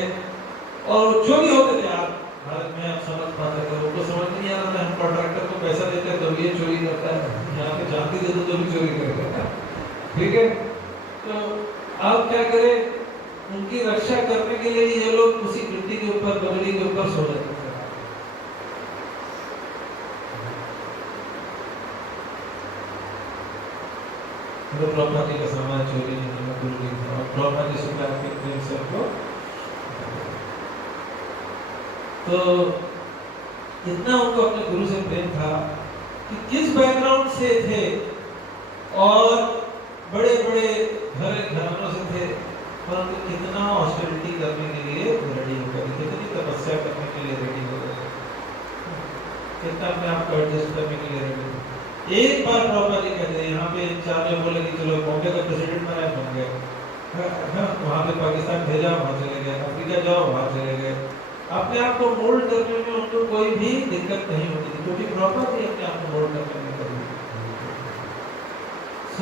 और चोरी होते थे। आप भारत में आप समझ पाते थे, उनको समझ नहीं आ रहा था, हम कॉन्ट्रैक्टर को पैसा देते हैं तो ये चोरी करता है, यहाँ पे जानती दे दो तो भी चोरी करता है, ठीक है। तो आप क्या करें, उनकी रक्षा करने के लिए ये लोग उसी गिट्टी के ऊपर, बजरी के ऊपर सो जाते थे। तो प्रभुपाद जी का सामान चोरी नहीं करना, प्रभुपाद जी सुनकर आपके प्रेम से को, तो इतना उनको अपने गुरु से प्रेम था कि किस बैकग्राउंड से थे, और बड़े बड़े घरानों से थे, परंतु कितना ऑस्टेरिटी करने के लिए रेडी हो गए, कितनी तपस्या करने के लिए रेडी हो गए, कितना अपने आप को एडजस्ट करने के लिए रेडी हो। एक बार प्रभुपाद जी कहते हैं, यहाँ पे 4 में बोले कि चलो बॉम्बे का प्रेसिडेंट बन गए, वहाँ पे पाकिस्तान भेजा, वहाँ चले गए, अफ्रीका जाओ, वहाँ चले गए, अपने आप को मोल्ड करने में उनको कोई भी दिक्कत नहीं होती थी, क्योंकि प्रॉपर भी अपने आप को मोल्ड करने में कभी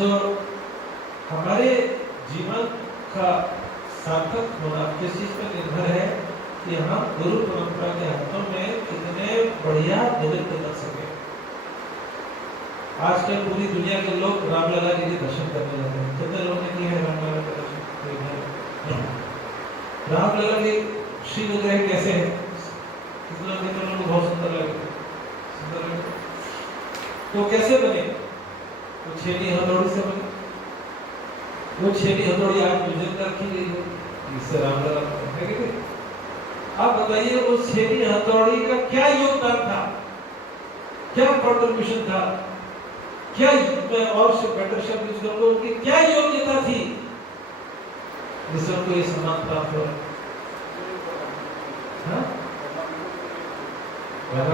तो हमारे जीवन का सार्थक होना किस चीज पर निर्भर है कि हम गुरु परंपरा के हाथों में कितने बढ़िया निमित्त कर सके। आजकल पूरी दुनिया के लोग रामलला के लिए दर्शन करने जाते हैं। कितने लोगों ने किया है रामलला का दर्शन? रामलला के श्री विग्रह कैसे है? कितने लोगों को बहुत सुंदर लगे। तो कैसे बने? वो छेनी हथौड़ी से बने। वो छेनी हथौड़ी आज म्यूजियम में रखी गई है, इससे रामलला है कि नहीं? आप बताइए उस छेनी हथौड़ी का क्या योगदान था, क्या कंट्रीब्यूशन था, क्या मैं और से बेटर शब्द यूज करूंगा, उनकी क्या योग्यता थी जिससे उनको ये सम्मान प्राप्त हो?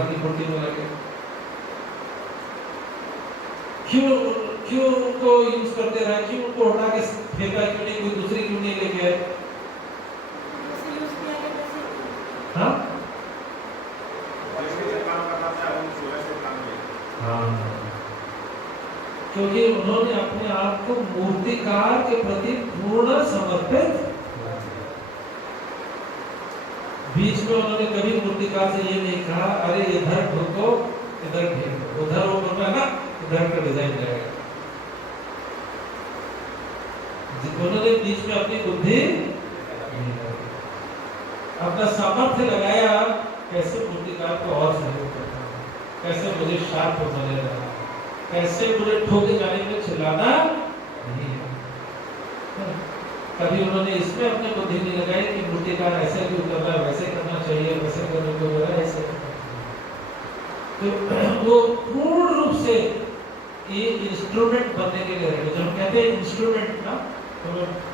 की कुर्ती में लगे क्यों उनको यूज करते रहे? क्यों उनको हटा के फेंका? क्यों नहीं कोई दूसरी क्यों नहीं लेके आए? हाँ क्योंकि उन्होंने अपने आप को मूर्तिकार के प्रति पूर्ण समर्पित। बीच में उन्होंने कभी मूर्तिकार से ये नहीं कहा अरे इधर ढोको इधर फेंको, उधर वो बनना ना इधर का डिजाइन रहेगा। उन्होंने बीच में अपनी बुद्धि अपना सामर्थ्य लगाया कैसे मूर्तिकार को और सहयोग करना, कैसे मुझे शार्प होने देना, कैसे मुझे ठोके जाने में चिल्लाना नहीं है। कभी उन्होंने इसमें अपनी बुद्धि नहीं लगाई कि मूर्तिकार ऐसे क्यों कर रहा है, वैसे करना चाहिए, वैसे करने को बोला ऐसे। तो वो पूर्ण रूप से ये इंस्ट्रूमेंट बनने के लिए जब हम कहते हैं इंस्ट्रूमेंट ना, तो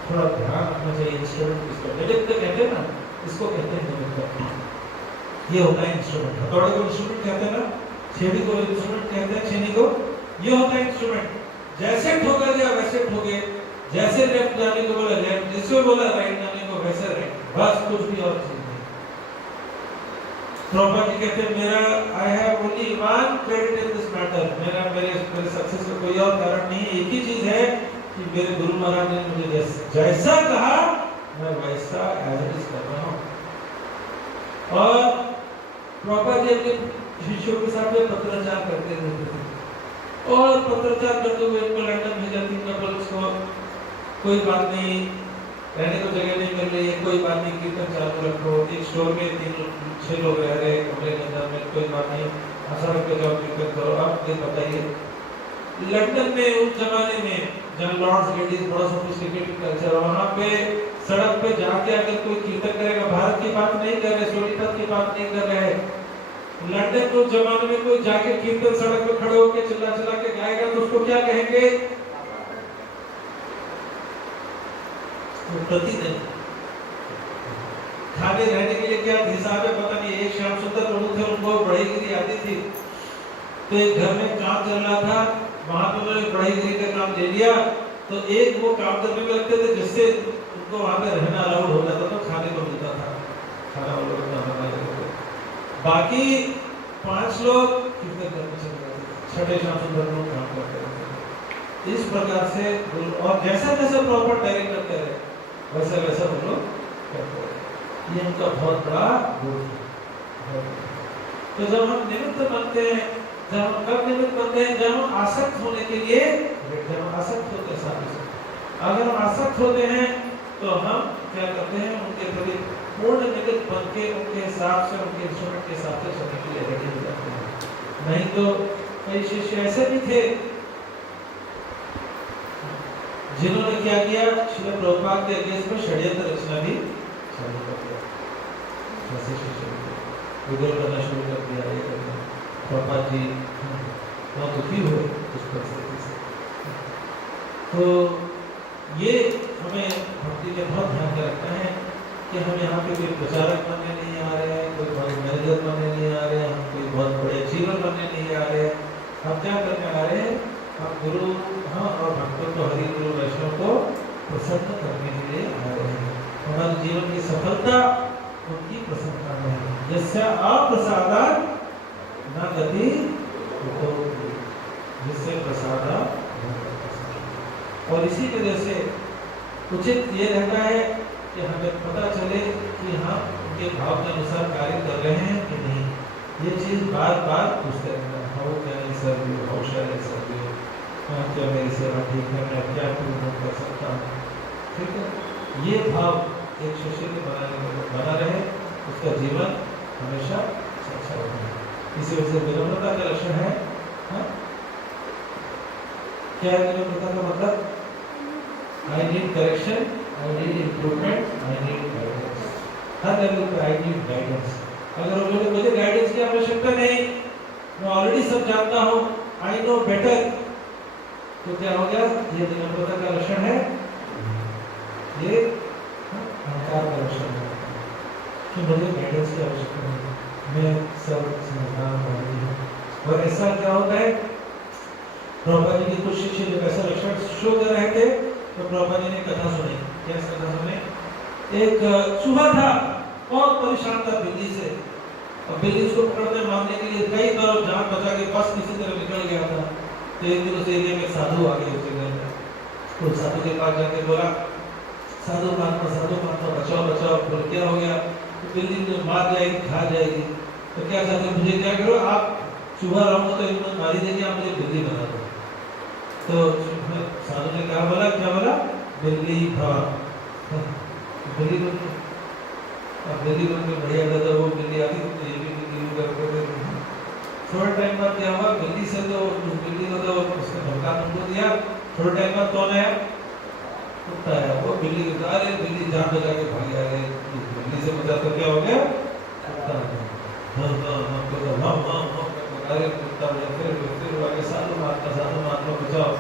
थोड़ा ध्यान रखना चाहिए। इंस्ट्रूमेंट किसको निमित्त कहते हैं ना, इसको कहते हैं निमित्त। ये होता है इंस्ट्रूमेंट। हथौड़े को इंस्ट्रूमेंट कहते हैं ना, छेनी को इंस्ट्रूमेंट कहते हैं, छेनी को। ये होता है इंस्ट्रूमेंट। जैसे ठोका गया वैसे ठोके, जैसे लेफ्ट जाने को बोला लेफ्ट, जिसको बोला राइट जाने को वैसे राइट, बस कुछ भी और चीज नहीं। प्रभुपाद जी कहते हैं मेरा I have only one credit in this matter, मेरे सक्सेस का कोई और कारण नहीं है। एक ही चीज है कि मेरे गुरु महाराज ने मुझे जैसा कहा मैं वैसा एज इट इज कर रहा हूँ। और प्रभुपाद जी अपने शिष्यों के साथ में पत्राचार करते रहते थे और पत्राचार करते हुए इनको लंदन भेजा 3 कपल्स को। कोई बात नहीं, रहने को जगह नहीं मिल रही है, कोई बात नहीं, कीर्तन चालू रखो। एक स्टोर में 6 लोग रह रहे कमरे के अंदर में, कोई बात नहीं, आशा रख के जाओ कीर्तन करो। अब ये बताइए लंदन में उस जमाने में जहाँ लॉर्ड्स लेडीज बड़ा सोफिस्टिकेटेड कल्चर, वहाँ पे सड़क पे जाके अगर कोई कीर्तन करेगा, भारत की बात नहीं कर रहे, सोनीपत की बात नहीं कर रहे, लंदन के उस जमाने में कोई जाके कीर्तन सड़क पे खड़े होकर चिल्ला चिल्ला के गाएगा तो उसको क्या कहेंगे? प्रति नहीं। खाने रहने के लिए क्या हिसाब है पता नहीं। एक श्याम सुंदर प्रभु थे, उनको बढ़ईगिरी आती थी, तो एक घर में काम चल रहा था, वहां पे उन्होंने बढ़ईगिरी का काम ले लिया। तो एक वो काम करने में लगते थे जिससे उनको वहां पे रहना अलाउड हो जाता था, खाने को मिलता था, खाना वो लोग बनाते। बाकी 5 लोग कीर्तन करने चले जाते थे, छठे श्याम सुंदर लोग काम करते थे। इस प्रकार से और जैसा जैसा प्रॉपर डायरेक्ट करते रहे वैसा वैसा हम लोग करते हैं। ये उनका बहुत बड़ा गुण है। तो जब हम निमित्त बनते हैं, जब हम कब निमित्त बनते हैं? जब हम आसक्त होने के लिए, जब हम आसक्त होते हैं साथ में। अगर हम आसक्त होते हैं तो हम क्या करते हैं? उनके प्रति पूर्ण निमित्त बन के उनके हिसाब से, उनके इंस्ट्रूमेंट के हिसाब से चलने के लिए रेडी हो जाते हैं। नहीं तो कई शिष्य ऐसे भी थे जिन्होंने क्या किया? श्री प्रभुपाद के अगेंस्ट में षड्यंत्र रचना भी शुरू कर दिया। ऐसे शिष्य गूगल करना शुरू कर दिया। ये करना प्रभुपाद जी बहुत दुखी हुए उस परिस्थिति से। तो ये हमें भक्ति में बहुत ध्यान रखना है कि हम यहाँ पे कोई प्रचारक बनने नहीं आ रहे हैं, कोई बड़े मैनेजर बनने नहीं आ रहे हैं, हम कोई बहुत बड़े अचीवर बनने नहीं आ रहे हैं। हम क्या करने आ रहे हैं? हम गुरु और भक्तों को, हरि गुरु वैष्णव को प्रसन्न करने के लिए आ रहे हैं। हमारे जीवन की सफलता उनकी प्रसन्नता में है। यस्य अप्रसादात् न गति कुतोऽपि, जिससे प्रसादा और इसी वजह से उचित ये रहता है कि हमें पता चले कि हम उनके भाव के अनुसार कार्य कर रहे हैं कि नहीं। ये चीज़ बार बार पूछते रहना, how can I serve you, how shall I serve you, क्या मेरी सेवा ठीक है, मैं क्या कर सकता हूँ। ठीक है, ये भाव एक शिष्य के बना रहे, उसका जीवन हमेशा अच्छा होता है। इसी वजह से विनम्रता का लक्षण है। हाँ? क्या है विनम्रता का मतलब? I need correction, I need improvement, I need guidance. Her level पे I need guidance. अगर मुझे गाइडेंस की आवश्यकता नहीं, मैं ऑलरेडी सब जानता हूँ, I know better, तो क्या हो गया? ये विनम्रता का लक्षण है, ये अहंकार का लक्षण है कि मुझे गाइडेंस की आवश्यकता नहीं, मैं सब समझदार हूँ। और ऐसा क्या होता है? प्रभुपाद जी के कुछ शिष्य जब ऐसा लक्षण शो कर रहे थे तो प्रभुपाद जी ने कथा सुनी। क्या कथा सुनी? एक चूहा था, बहुत परेशान था बिल्ली से, और बिल्ली उसको पकड़ने मारने के लिए कई बार जान बचा के बस किसी तरह निकल गया था। तो एक दिन उस एरिया में साधु आ गए उसके घर में, तो साधु के पास जाके बोला, साधु महात्मा बचाओ बचाओ। बोले क्या हो गया? तो बिल्ली मुझे मार जाएगी, खा जाएगी, तो क्या चाहते हैं मुझे क्या करो, आप चूहा रहूंगा तो इनको मारी देंगे, आप मुझे बिल्ली बना दो। तो साधु ने कहा, बोला क्या बोला? बिल्ली भव। बिल्ली बन गई। अब बिल्ली बन के बढ़िया था, तो वो बिल्ली आती तो ये भी बिल्ली करते थे। थोड़ा टाइम बाद क्या हुआ, बिल्ली से तो बिल्ली को तो उसने धोखा तुमको दिया। थोड़ा टाइम बाद कौन आया? कुत्ता आया। वो बिल्ली को अरे बिल्ली जान बचा के भाग गया, बिल्ली से बचा तो क्या हो गया? कुत्ता आ गया। अरे कुत्ता फिर आगे साधु महात्मा बचाओ।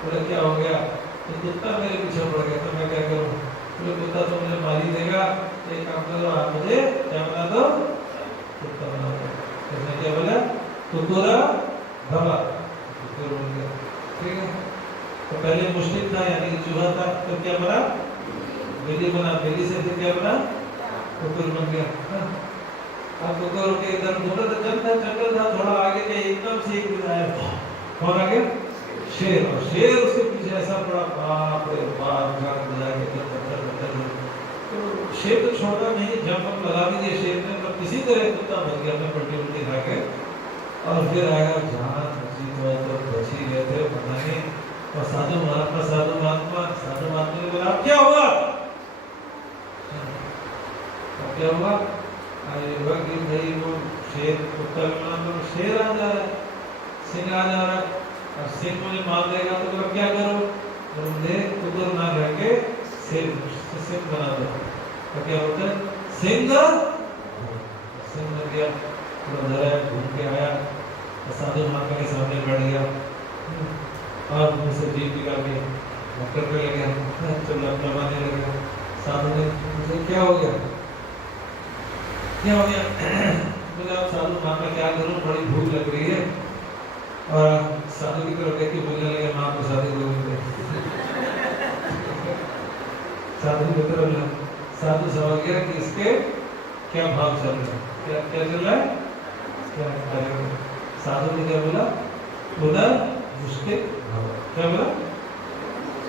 बोले क्या हो गया? तो कुत्ता मेरे पीछे पड़ गया, तो मैं क्या करूं? बोले कुत्ता तो मुझे मार ही देगा, एक काम करो आप मुझे क्या बना दो? कुत्ता बना दो। उसने क्या बोला? कुकुरा भवा, कुकुर बन गया। ठीक है, तो पहले मुश्किल था यानी कि चूहा था, तो क्या बना? बिल्ली बना। बिल्ली से फिर क्या बना? कुकुर बन गया। अब कुकुर के इधर जंगल था, थोड़ा आगे के एकदम से एक दिन आया, कौन आ गया? शेर। और शेर उसके पीछे ऐसा पड़ा, बाप रे बाप, जान बजा के पत्थर। तो शेर तो छोड़ा नहीं, जंप लगा भी दिया शेर ने, पर किसी तरह कुत्ता बच गया अपने पलटी खा के। और फिर आया, जान बची तो बची गए थे पता नहीं। और साधु महात्मा ने बोला क्या हुआ? क्या हुआ? अरे कि भाई वो शेर कुत्ता बना, तो शेर आ जा रहा है, सिंह आ जा रहा है, और सिंह मुझे मार देगा तो मैं क्या करूं? तो मुझे कुकुर ना रह के सिंह बना दो। तो क्या होता है? सिंह बन गया। तो घूम के आया, साधु महात्मा के सामने बैठ गया, और मुझसे जीप निकाल के मक्कर पे लगे, चल लपटवाने लगे। साधु ने मुझे क्या हो गया? क्या हो गया? बोले आप साधु महात्मा क्या करूं, बड़ी भूख लग रही है। और साधु की तरफ देख के बोलने लगे, मां प्रसादी दोगे? साधु की तरफ, साधु समझ गया कि इसके क्या भाव चल रहा है, क्या चल रहा है, क्या करेगा। साधु ने क्या बोला? खुदा मुश्किल भाव। क्या बोला?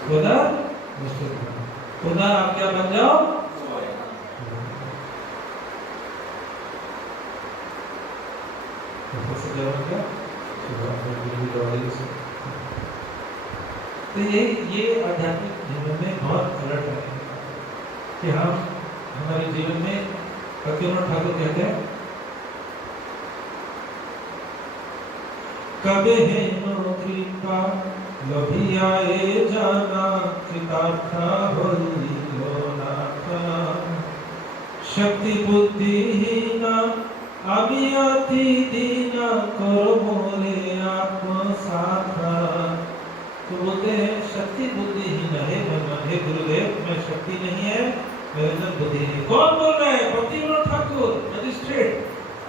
खुदा मुश्किल भाव। खुदा आप क्या बन जाओ? तो ये आध्यात्मिक जीवन में बहुत अलग है कि हम हमारे जीवन में भक्तिविनोद ठाकुर कहते हैं, कबे है कृपा लभियाए जाना कृतार्था होई लोनाथा शक्ति बुद्धिहीना আমি অতি दीना करो मोरे आत्मसाखा। तो बोलते हैं शक्ति बुद्धि ही नहीं, भगवान हे गुरुदेव मैं शक्ति नहीं है, मेरे अंदर बुद्धि है। कौन बोल रहा है? भक्तिविनोद ठाकुर मजिस्ट्रेट।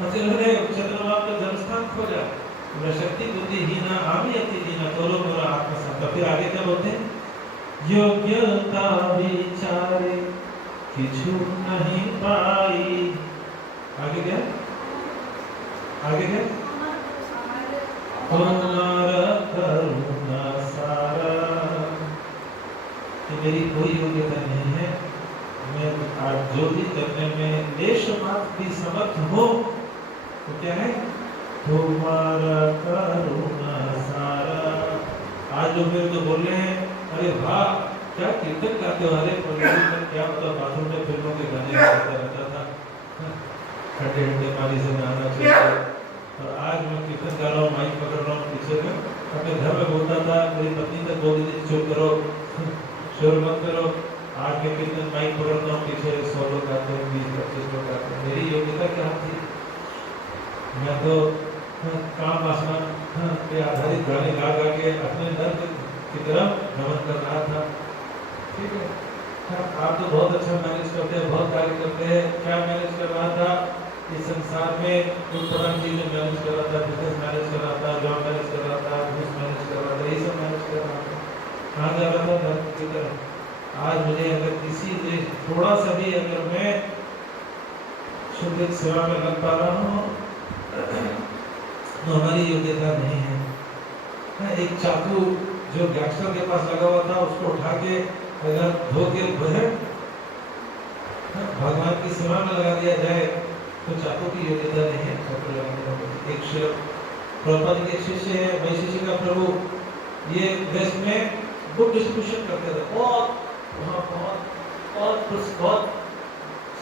और जिन्होंने चंद्रमा का जन्मस्थान खोजा, मैं शक्ति बुद्धि ही ना आमी अति दीना करो मोरा आत्मसाखा। फिर आगे क्या बोलते हैं? योग्यता विचारे किछु नहीं पाई। आगे क्या? आगे क्या? तुम्हारा करुणा सारा कि मेरी कोई योग्यता नहीं है, मैं आज जो भी करने में लेश मात्र भी समर्थ हो, तो क्या है, तुम्हारा करुणा सारा। आज लोग मेरे को बोल रहे हैं, अरे वाह क्या कीर्तन गाते हो, अरे में क्या होता, बाथरूम में फिल्मों के गाने गाता रहता था, ठंडे ठंडे पानी से नहाना चाहिए, और आज मैं कीर्तन गा रहा हूँ, माइक पकड़ रहा हूँ पीछे में, अपने घर में बोलता था, मेरी पत्नी तक बोल देती चुप करो, शोर मत करो, आज मैं कीर्तन माइक पकड़ता हूँ, पीछे 100 लोग आते हैं, 20-25 लोग आते हैं, मेरी योग्यता क्या थी, मैं तो काम वासना पे आधारित गाने गा गा के अपने दर्द की तरफ भ्रमण कर रहा था। ठीक है, आप तो बहुत अच्छा मैनेज करते हैं, बहुत कार्य करते हैं, क्या मैनेज कर रहा था इस संसार में, कुछ प्रधान चीजें मैनेज कर रहा था, बिजनेस मैनेज कर रहा था, जॉब मैनेज कर रहा था, बिजनेस मैनेज कर रहा था, ये सब मैनेज कर रहा था, कहाँ जा रहा था, धर्म की तरफ। आज मुझे अगर किसी से थोड़ा सा भी अगर मैं शुद्ध सेवा में लग पा रहा हूँ तो हमारी योग्यता नहीं है। एक चाकू जो गैंगस्टर के पास लगा हुआ था, उसको उठा के अगर धो के भगवान की सेवा में लगा दिया जाए तो चाकू की योग्यता नहीं है चाकू लगाने का। एक प्रभुपाद के शिष्य है वैशिष्य का प्रभु, ये देश में बुक डिस्ट्रीब्यूशन करते थे, बहुत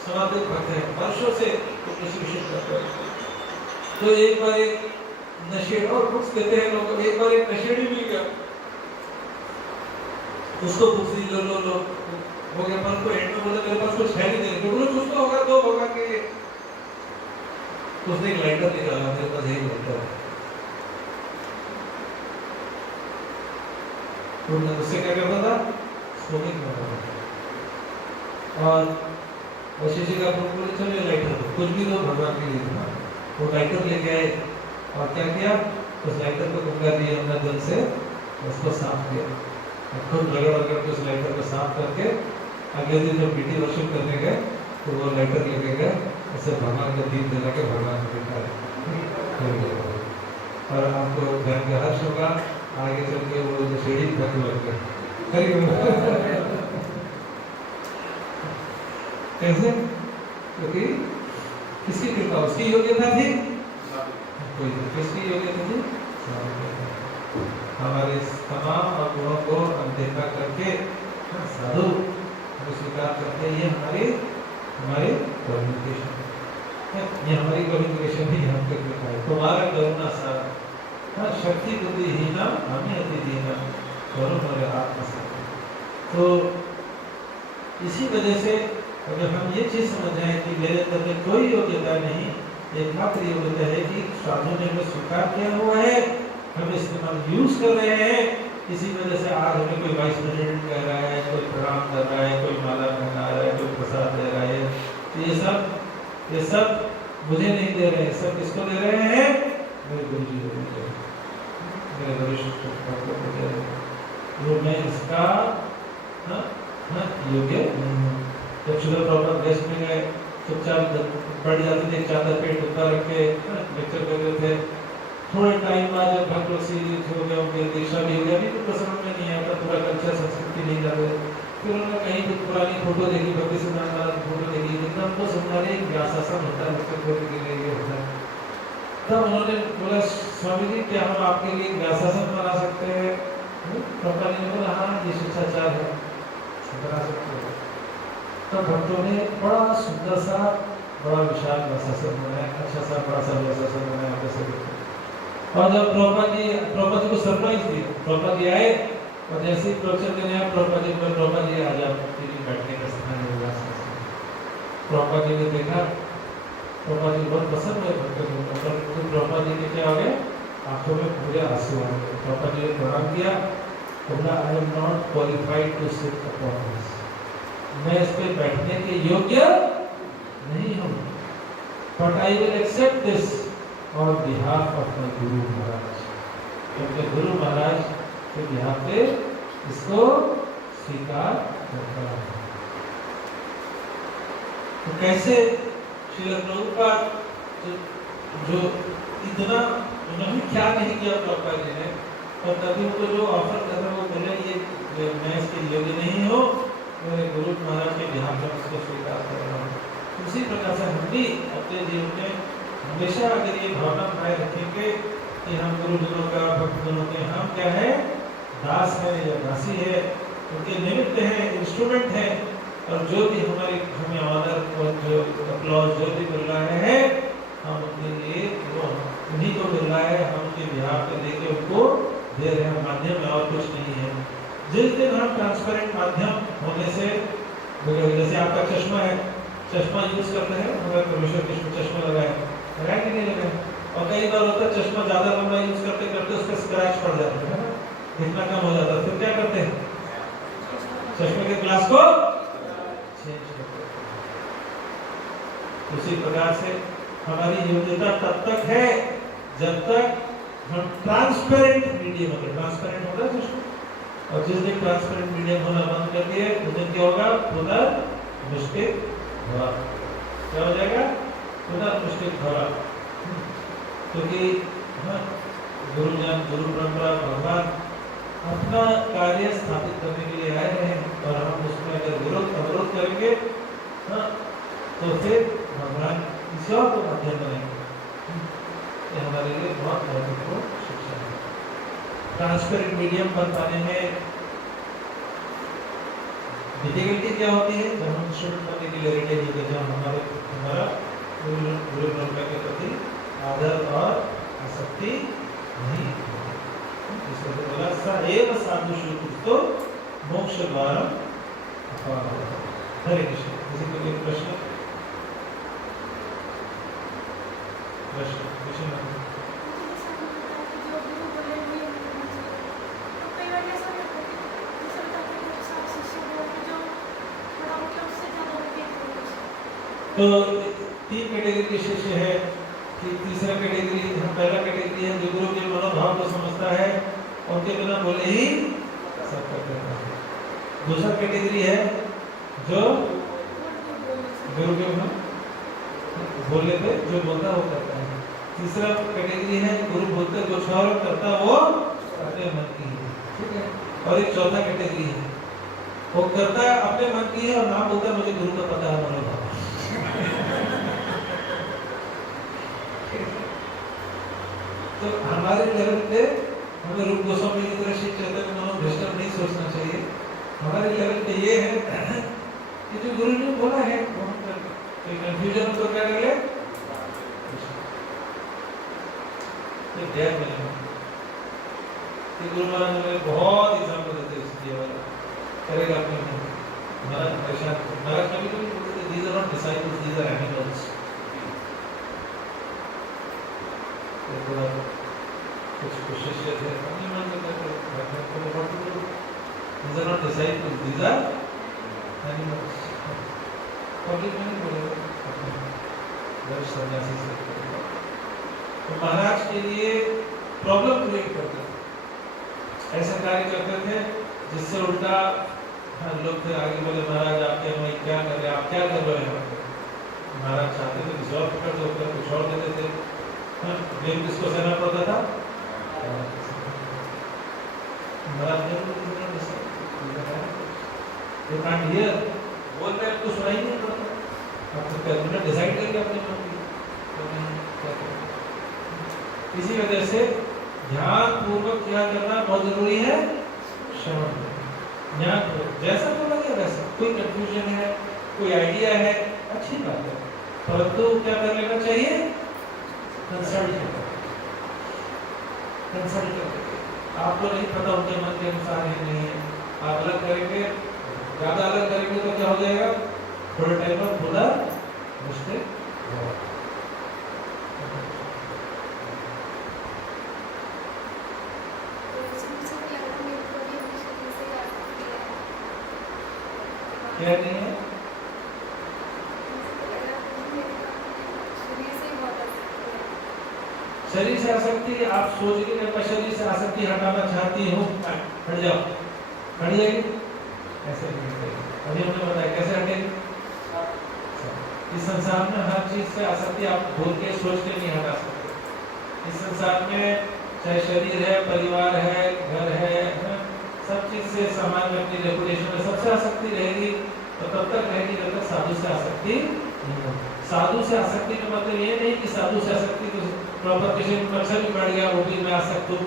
समाधित भक्त हैं, वर्षों से बुक डिस्ट्रीब्यूशन करते हैं। तो एक बार एक नशेड़ी, और बुक्स देते हैं लोग, एक बार एक नशेड़ी मिल गया, उसको बुक्स लो लो लो हो गया, पर उनको एंड में बोला मेरे पास कुछ है नहीं देने को, बोलो कुछ तो होगा, दो भगवान के लिए। उसने एक लाइटर निकाला, मेरे पास एक लाइटर है, तो उससे क्या करता था, स्मोकिंग करता था। और वशिष्ठ का प्रभु बोले चलो लाइटर दो, कुछ भी दो भगवान के लिए। वो लाइटर लेके आए और क्या किया, उस लाइटर को गंगा जी यमुना जल से उसको साफ किया, खुद रगड़ के उस लाइटर को साफ करके अगले दिन जब पीटी वर्षिप करने गए तो वो लाइटर लेके गए, उसे भगवान का दीप दिला के भगवान को दिखाया। और आपको धर्म का हर्ष होगा, आगे चल के वो नशेड़ी भक्त बन गए। कैसे? क्योंकि किसकी कृपा, उसकी योग्यता थी, कोई किसकी योग्यता थी, हमारे तमाम गुणों को अनदेखा करके साधु स्वीकार करते हैं, ये हमारे कम्युनिकेशन, ये हमारी कम्युनिकेशन भी हम तक लिखा है, तुम्हारा करुणा सार शक्ति बुद्धि हीना हमें अति दीना करो मेरे आत्मा। तो इसी वजह से अगर हम ये चीज समझ जाए कि मेरे अंदर में कोई योग्यता नहीं, एकमात्र योग्यता है कि साधु ने हमें स्वीकार किया हुआ है, हम इस्तेमाल यूज कर रहे हैं, इसी वजह से आज हमें कोई वाइस प्रेसिडेंट कह रहा है, कोई प्रणाम कर रहा है, कोई माला पहना रहा है, कोई प्रसाद दे रहा है, तो ये सब मुझे नहीं दे रहे हैं, सब किसको दे रहे हैं, मेरे गुरु जी को दे रहे हैं, मेरे वरिष्ठ को दे रहे हैं, वो मैं इसका योग्य नहीं हूँ। जब शुगर प्रॉब्लम वेस्ट में गए, चुपचाप बढ़ जाते थे, चादर पे टुकड़ा रख के लेक्चर करते थे, थोड़े टाइम बाद जब भक्त लोग सीरियस हो गए, उनके दीक्षा भी हो गया, अभी तो प्रसन्न में नहीं आता, पूरा कल्चर संस्कृति नहीं जाते, फिर उन्होंने कहीं भी पुरानी फोटो देखी, भक्ति सिद्धांत महाराज की फोटो देखी, जितना हमको समझा रहे व्यासासन होता है, उसके खोलने के लिए ये होता है। तब उन्होंने बोला स्वामी जी क्या हम आपके लिए व्यासासन बना सकते हैं? प्रभुपाद जी ने बोला हाँ ये शिष्टाचार है, बना सकते हो। तब भक्तों ने बड़ा सुंदर सा बड़ा विशाल व्यासासन बनाया, अच्छा सा बड़ा सा व्यासासन बनाया कैसे। और जब प्रभुपाद जी को सरप्राइज दिया, प्रभुपाद जी आए और जैसे ही प्रवचन देने आए, प्रभुपाद जी आज आपके लिए बैठने का स्थान होगा। प्रभुपाद जी ने देखा, प्रभुपाद जी बहुत पसंद हुए भक्तों को, तो प्रभुपाद जी के क्या हो गए, आंखों में पूरे आंसू आ गए। प्रभुपाद जी ने प्रणाम किया, बोला I am not qualified to sit upon this, मैं इस पे बैठने के योग्य नहीं हूँ, but I will accept this on behalf of my guru Maharaj, क्योंकि गुरु महाराज के बिहाफ पे इसको स्वीकार करता है। तो कैसे श्रील प्रभुपाद जो इतना उन्होंने क्या नहीं किया प्रभुपाद जी ने, और तभी उनको जो ऑफर कर रहे वो बोले ये कि मैं इसके योग्य नहीं हूँ, मेरे गुरु महाराज के बिहार में उसको स्वीकार कर रहा हूँ। उसी प्रकार से हम भी अपने जीवन में हमेशा अगर ये भावना बनाए रखेंगे कि हम गुरुजनों का, भक्तजनों के हम क्या है, दास है या दासी है, उनके निमित्त है, इंस्ट्रूमेंट है, और जो भी हमारे हमें ऑनर और जो अप्लॉज जो भी मिल रहा है, हम अपने लिए वो उन्हीं को मिल रहा है, हम उनके बिहार पे लेके उनको दे रहे हैं, माध्यम में और कुछ नहीं है। जिस दिन हम ट्रांसपेरेंट माध्यम होने से, जैसे आपका चश्मा है, चश्मा यूज करते हैं, हमारे परमेश्वर कृष्ण चश्मा लगाए कि नहीं लगाए, और कई बार होता है चश्मा ज्यादा लंबा यूज करते करते उसका स्क्रैच पड़ जाता है ना, दिखना कम हो जाता है, फिर क्या करते हैं, चश्मे के ग्लास को चेंज करते हैं। उसी प्रकार से हमारी योग्यता तब तक है जब तक हम ट्रांसपेरेंट मीडियम होगा, ट्रांसपेरेंट होगा चश्मा, और जिस दिन ट्रांसपेरेंट मीडियम होना बंद कर दिए उस दिन क्या होगा, पुनर्मुष्टिक धरा, क्या हो जाएगा, पुनर्मुष्टिक धरा। क्योंकि गुरुजन, गुरु परंपरा, भगवान अपना कार्य स्थापित करने के लिए आए हैं, और हम उसमें अगर विरोध अवरोध करेंगे तो फिर भगवान किसी और को माध्यम बनेंगे। ये हमारे लिए बहुत महत्वपूर्ण शिक्षा है। ट्रांसपेरेंट मीडियम बन पाने में डिफिकल्टी क्या होती है, जब हम इंस्ट्रूमेंट बनने के लिए रेडी नहीं होते, जब हमारा गुरु परंपरा के प्रति आदर और आसक्ति नहीं, इसको बोला स एव साधु शुद्धो मोक्ष द्वारम अपावृतम्। हरे कृष्ण। किसी को कोई प्रश्न? तो तीन कैटेगरी के शिष्य है कि तीसरा कैटेगरी, पहला कैटेगरी है जो गुरु के मनोभाव को समझता है, उनके बिना बोले ही सब करता है। दूसरा कैटेगरी है जो गुरु के बिना बोले पे जो बोलता है वो करता है। तीसरा कैटेगरी है गुरु बोलते जो छोड़ करता वो अपने मन की है, ठीक है। और एक चौथा कैटेगरी है वो करता है अपने मन की है और नाम बोलता है मुझे गुरु का पता है मनोभाव। तो हमारे लेवल पे हमें रूप गोस्वामी की तरह श्री चैतन्य मनोभ्रष्ट नहीं सोचना चाहिए। हमारे लेवल पे ये है कि जो गुरु ने बोला है वो हम करते, कोई कंफ्यूजन हो तो क्या कर ले, तो ध्यान में गुरु महाराज ने बहुत एग्जाम्पल देते इसलिए वाला करेगा अपने महाराज परेशान, महाराज कभी कभी बोलते these are not disciples, these are animals। कुछ शिष्य थे अपनी मान के कहते these are not disciples, these are animals। Public में नहीं बोलेगा, जब सन्यासी से तो महाराज के लिए प्रॉब्लम क्रिएट करते थे, ऐसा कार्य करते थे जिससे उल्टा लोग फिर आगे बोले महाराज आपके भाई क्या कर रहे हैं, आप क्या कर रहे हैं। महाराज चाहते थे किसी और पकड़ दो, कुछ और देते थे, ब्लेम किसको सहना पड़ता था, महाराज ने बोल रहे कुछ सुनाई नहीं पड़ता, अब तो क्या डिसाइड करके अपने मन की। इसी वजह से ध्यान पूर्वक क्या करना बहुत जरूरी है, श्रवण ध्यान जैसा बोला गया वैसा, कोई कंफ्यूजन है, कोई आइडिया है, अच्छी बात है, परंतु क्या कर लेना चाहिए, कंसल्ट आपको नहीं पता उनके मन के अनुसार है नहीं है, आप अलग करेंगे, ज्यादा अलग करेंगे तो क्या हो जाएगा, थोड़े टाइम में खुदा मुश्किल होगा। क्या नहीं है, शरीर से आसक्ति, आप सोच के मैं शरीर से आसक्ति हटाना चाहती हूँ, हट जाओ, हट जाएगी, ऐसे नहीं। अभी हमने बताया कैसे हटेगी। इस संसार में हर चीज से आसक्ति आप भूल के सोच के नहीं हटा सकते। इस संसार में चाहे शरीर है, परिवार है, घर है, सब चीज से समाज में अपनी रेपुटेशन में सबसे आसक्ति रहेगी, तो तब तक रहेगी जब तक साधु से आसक्ति नहीं हो। साधु से आसक्ति का मतलब ये नहीं कि साधु से आसक्ति तो प्रॉपर किसी मच्छर भी बढ़ गया वो भी मैं आसक्त हूँ।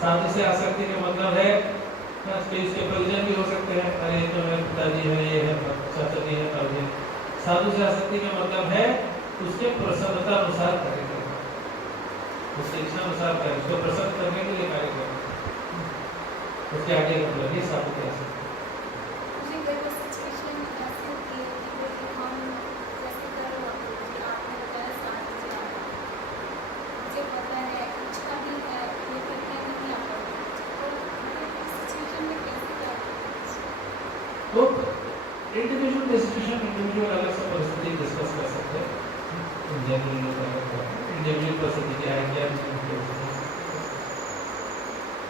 साधु से आसक्ति का मतलब है कि इसके परिजन भी हो सकते हैं, अरे तो मेरे पिताजी है, ये है, चाचा जी है, तब है। साधु से आसक्ति का मतलब है उसके प्रसन्नता अनुसार कार्य करना, उसकी इच्छा अनुसार कार्य, उसको प्रसन्न करने के लिए कार्य करना, उसके आगे मतलब ये साधु के आसक्ति। तो इंडिविजुअल डिस्कशन, इंडिविजुअल अलग से परिस्थिति डिस्कस कर सकते हैं, इंडिविजुअल परिस्थिति क्या है, क्या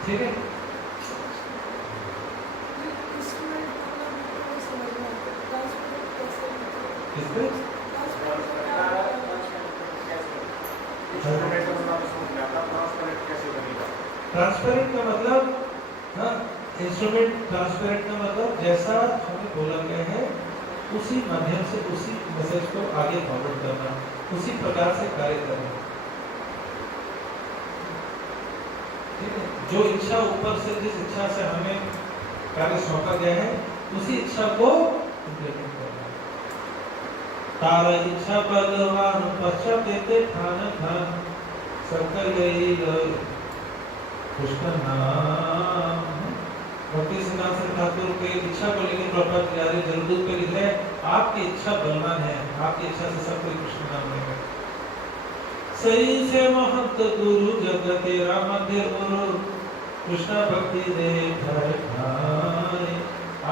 ठीक है। ट्रांसपेरेंट का मतलब इंस्ट्रूमेंट, ट्रांसपेरेंट का मतलब जैसा हमें बोला गया है उसी माध्यम से उसी मैसेज को आगे फॉरवर्ड करना, उसी प्रकार से कार्य करना, ठीक है। जो इच्छा ऊपर से, जिस इच्छा से हमें कार्य सौंपा गया है उसी इच्छा को इम्प्लीमेंट करना। तारा इच्छा बलवान पश्चात देते ठान ठान सकल गई कृष्ण नाम। भक्ति सिद्धांत ठाकुर के इच्छा को लेकर प्रॉपर जरूरत पे लिख रहे हैं, आपकी इच्छा बलवान है, आपकी इच्छा से सब कोई कृष्ण नाम लेगा। सही से महंत गुरु जग तेरा मध्य गुरु कृष्ण भक्ति दे भाई।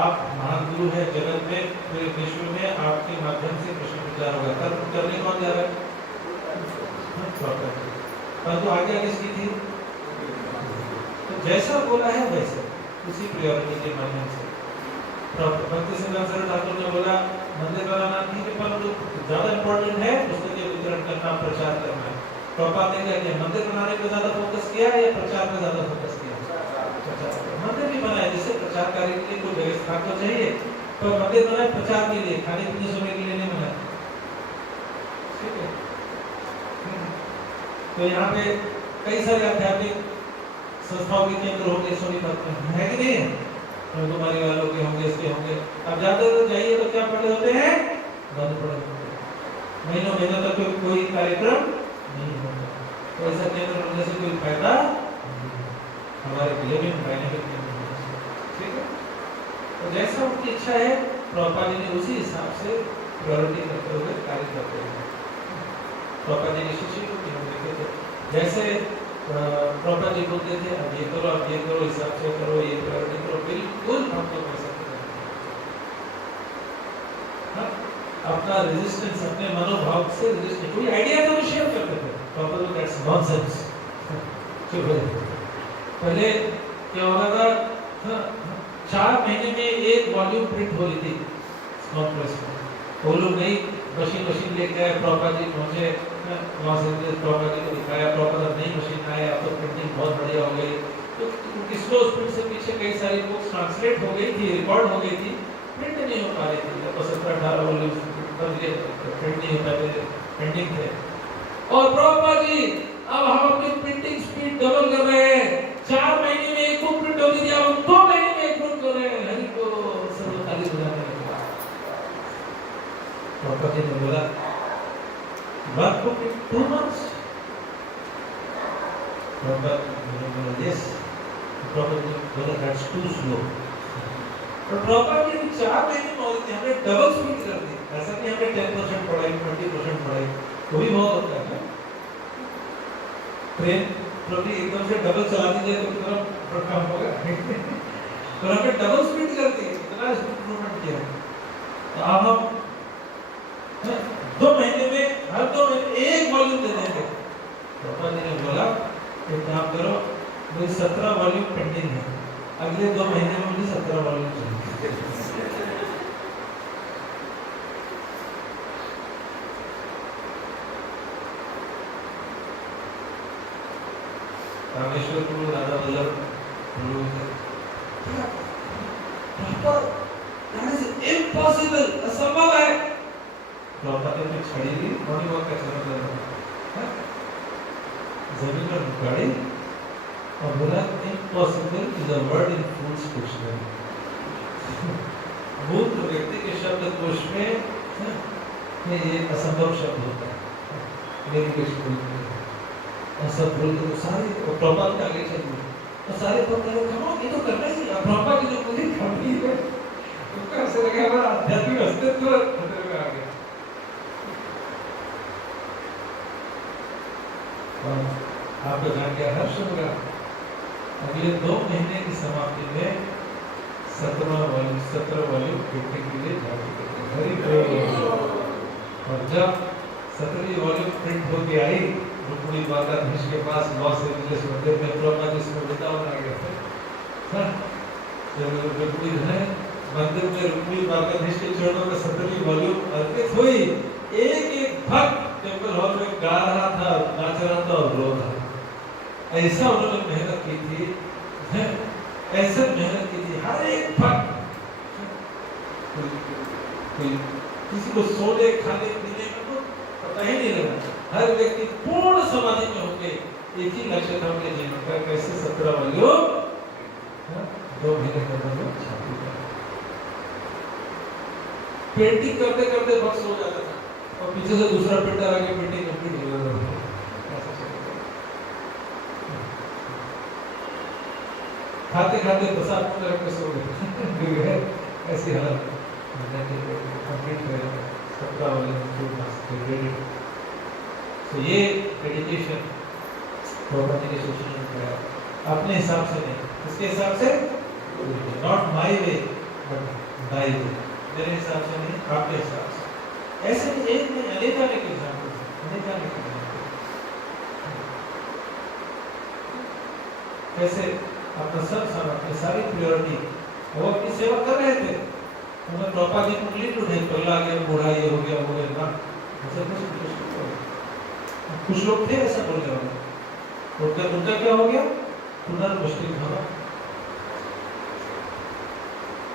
आप महान गुरु है जगत में, पूरे विश्व में आपके माध्यम से कृष्ण प्रचार होगा। कर्म करने कौन जा रहा है? परंतु आज्ञा किसकी थी? तो जैसा बोला है वैसे उसी प्रायोरिटी के माध्यम से। भक्ति सिद्धांत ठाकुर ने बोला मंदिर बनाना ठीक है, परंतु ज्यादा इंपॉर्टेंट है पुस्तक के वितरण करना, प्रचार करना है। प्रभुपाद ने क्या किया? मंदिर बनाने पे ज्यादा फोकस किया या प्रचार पे ज्यादा फोकस किया? मंदिर भी बनाए जिससे प्रचार कार्य के लिए कोई व्यवस्था तो चाहिए, पर मंदिर बनाए प्रचार के लिए, खाने पीने सोने के लिए नहीं बनाए, ठीक है। तो यहाँ पे कई सारे आध्यात्मिक संस्थाओं के केंद्र होंगे सोनीपत में, है कि नहीं है? कुमारी वालों के होंगे, इसके होंगे। अब जाते तो जाइए तो क्या पड़े होते हैं? बंद पड़े होते हैं, महीनों महीनों तक कोई कार्यक्रम नहीं होता। तो ऐसा केंद्र होने से कोई फायदा हमारे लिए भी बेनिफिट नहीं होगा, ठीक है। तो जैसा उनकी इच्छा है प्रभुपाद जी ने उसी हिसाब से प्रायोरिटी करते हुए कार्य करते हैं। प्रभुपाद जी ने शिष्य को देखे थे, जैसे प्रभुपाद जी बोलते थे अब ये करो, अब ये करो, हिसाब से करो, ये प्रायोरिटी करो, बिल्कुल हम लोग वैसा करेंगे। अपना रेजिस्टेंस, अपने मनोभाव से रेजिस्टेंस, कोई आइडिया तो शेयर करते थे। प्रभुपाद को दैट्स नॉनसेंस। पहले क्या हो रहा था, 4 महीने में एक वॉल्यूम प्रिंट हो रही थी स्मॉल प्रेस में। वो लोग नई मशीन लेके आए, प्रभुपाद जी पहुंचे, वहाँ से प्रभुपाद जी को दिखाया, प्रभुपाद नई मशीन आए, अब तो प्रिंटिंग बहुत बढ़िया हो गई। तो उनकी स्लो स्पीड से पीछे कई सारी बुक्स ट्रांसलेट हो गई थी, रिकॉर्ड हो गई थी, प्रिंट नहीं हो पा रही थी। तो 17-18 वॉल्यूम प्रिंट नहीं होता थे, पेंडिंग थे। और प्रभुपाद जी अब हम अपनी प्रिंटिंग स्पीड डबल कर रहे हैं। 4 महीने में एक बुक प्रिंट होती थी, अब हम 2 महीने में एक बुक कर रहे हैं। हरि को सर्वकाली बनाने लगा। प्रभुपाद जी ने बोला one book in 2 months. Prabhupada yes. Prabhupada बोला that's too slow. पर प्रभुपाद जी 4 महीने में होती, हमने डबल स्पीड कर दी। ऐसा नहीं हमने 10% पढ़ाई, 20% पढ़ाई, वो भी बहुत होता है। ट्रेन प्रति एकदम से डबल चला दीजिए तो कितना काम होगा। तो हमने डबल स्पीड कर दी, इतना इम्प्रूवमेंट किया। तो अब हम 2 महीने में, हर 2 महीने एक वॉल्यूम दे देंगे। प्रभुपाद जी ने बोला एक काम करो, मुझे 17 वॉल्यूम पेंडिंग है, अगले 2 महीने में मुझे 17 वॉल्यूम चाहिए। रामेश्वर गुरु, राधा वल्लभ गुरु, इम्पॉसिबल, असंभव है। प्रॉपर्टी में छड़ी ली, मॉर्निंग वॉक का चला था, जमीन पर गाड़ी और बोला impossible is a word in fools dictionary. मूर्ख व्यक्ति के शब्द कोश में ये असंभव शब्द होता है, मेरी कोशिश ऐसा बोल के सारे प्रॉपर के आगे चल गए और सारे पता है कहो ये तो करना ही है। प्रॉपर की जो पूरी कमी है उसका ऐसे लगा हमारा आध्यात्मिक अस्तित्व खतरे में आ गया। आपको जान के हर्ष होगा, अगले 2 महीने की समाप्ति में 17 वॉल्यूम प्रिंटिंग के लिए जारी करेंगे। और जब 17वीं वॉल्यूम प्रिंट होके आई, रुक्मिणी द्वारकाधीश के पास लॉस एंजलिस मंदिर में प्रभुपाद जी इसमें वृंदावन आ गए थे। जब रुक्मिणी है मंदिर में रुक्मिणी द्वारकाधीश के चरणों में 17वीं वॉल्यूम अर्पित हुई, एक भक्त टेम्पल हॉल में गा रहा था, नाच रहा था और रो रहा था। ऐसा उन्होंने मेहनत की थी, ऐसे मेहनत की थी। हर एक भक्त किसी को सोने खाने पीने का तो पता ही नहीं लगा, हर व्यक्ति पूर्ण समाधि में होके एक ही लक्ष्य था उनके जीवन का, कैसे 17 वॉल्यूम 2 महीने के अंदर छापी जाए। पेंटिंग करते करते भक्त सो जाता था और पीछे से दूसरा प्रिंटर आके पेंटिंग कंप्लीट हो जाता था। खाते खाते प्रसाद पूरा रख के सो गए। ऐसी हालत कंप्लीट करें 17 वॉल्यूम। तो ये मेडिटेशन प्रॉपर्टी के सोचने का अपने हिसाब से नहीं, इसके हिसाब से not my way but by way, मेरे हिसाब से नहीं, आपके हिसाब से। ऐसे ही एक नहीं अनेक एग्जाम्पल, कैसे अपना सब अपनी सारी प्रायोरिटी वो अपनी सेवा कर रहे थे। उन्होंने प्रभुपाद जी को उंगली उठाई, पल्ला आ गया, बूढ़ा ये हो गया वो गया ना, ऐसा कुछ लोग थे ऐसा बोलने वाले। उनका क्या हो गया? पुनर्मुष्टि भाव,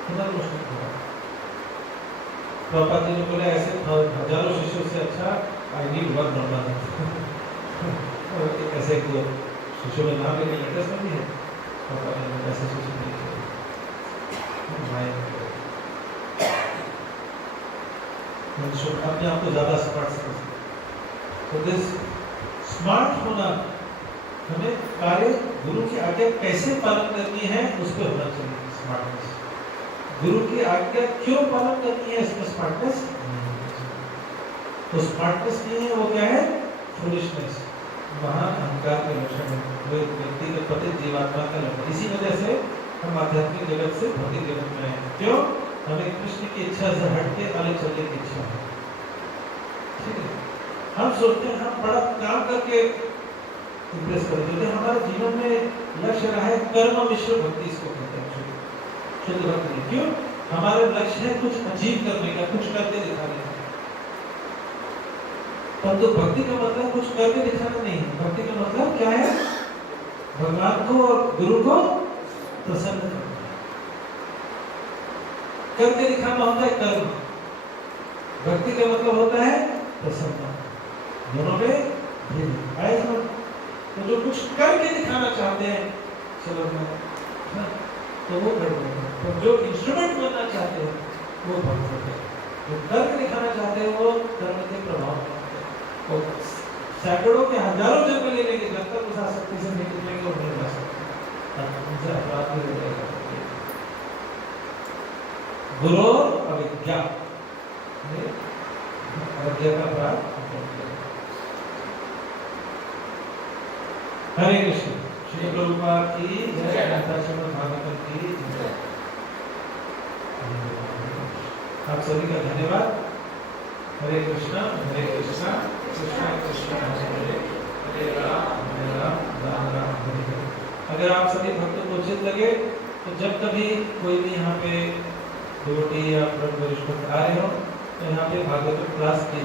पुनर्मुष्टि भाव। प्रभुपाद जी ने बोला ऐसे हजारों शिष्यों से अच्छा आई नीड वन ब्रह्मा। ऐसे को शिष्यों में नाम लेने लेटेस्ट में भी है, प्रभुपाद जी ने ऐसे शिष्य नहीं किए। अपने आप को ज्यादा स्मार्ट समझते। तो दिस स्मार्ट होना, हमें कार्य गुरु की आज्ञा कैसे पालन करनी है उस पर होना चाहिए स्मार्टनेस। गुरु की आज्ञा क्यों पालन करनी है इसमें स्मार्टनेस, तो स्मार्टनेस नहीं है वो क्या है? फूलिशनेस, महान अहंकार के लक्षण है, वो एक व्यक्ति के पतित जीवात्मा का लक्षण। इसी वजह से हम आध्यात्मिक जगत से भौतिक जगत में आए। क्यों? हमें कृष्ण की इच्छा से हटके अलग चलने की इच्छा है। ठीक है, हम सोचते हैं हम बड़ा काम करके इंप्रेस कर देते हैं। हमारे जीवन में लक्ष्य रहा है कर्म मिश्र भक्ति, इसको कहते हैं शुद्ध भक्ति। क्यों? हमारा लक्ष्य है कुछ अचीव करने का, कुछ करके दिखाने का। परंतु भक्ति का मतलब कुछ करके दिखाना नहीं है। भक्ति का मतलब क्या है? भगवान को और गुरु को प्रसन्न करना। करके दिखाना होता है कर्म, भक्ति का मतलब होता है प्रसन्नता। दोनों में भेद आए समझ। तो जो कुछ करके दिखाना चाहते हैं चलो मैं, तो वो गड़बड़ है। तो जो इंस्ट्रूमेंट बनना चाहते हैं वो भक्त होते हैं। जो करके दिखाना चाहते हैं वो कर्म के प्रभाव में होते हैं। और सैकड़ों के हजारों जन्म लेने के जब तक उस आसक्ति से नहीं निकलेंगे और नहीं बच सकते, उनसे अपराध भी हो जाएगा। गुरु अविद्या, अविद्या का अपराध। हरे कृष्ण। श्री प्रभुपाद की जय, श्रीमद् भागवतम की जय। आप सभी का धन्यवाद। हरे कृष्णा कृष्णा कृष्णा हरे हरे, हरे राम राम राम हरे हरे। अगर आप सभी भक्तों को उचित लगे तो जब कभी कोई भी यहाँ पे डिवोटी या वरिष्ठ आ रहे हो तो यहाँ पे भागवत क्लास की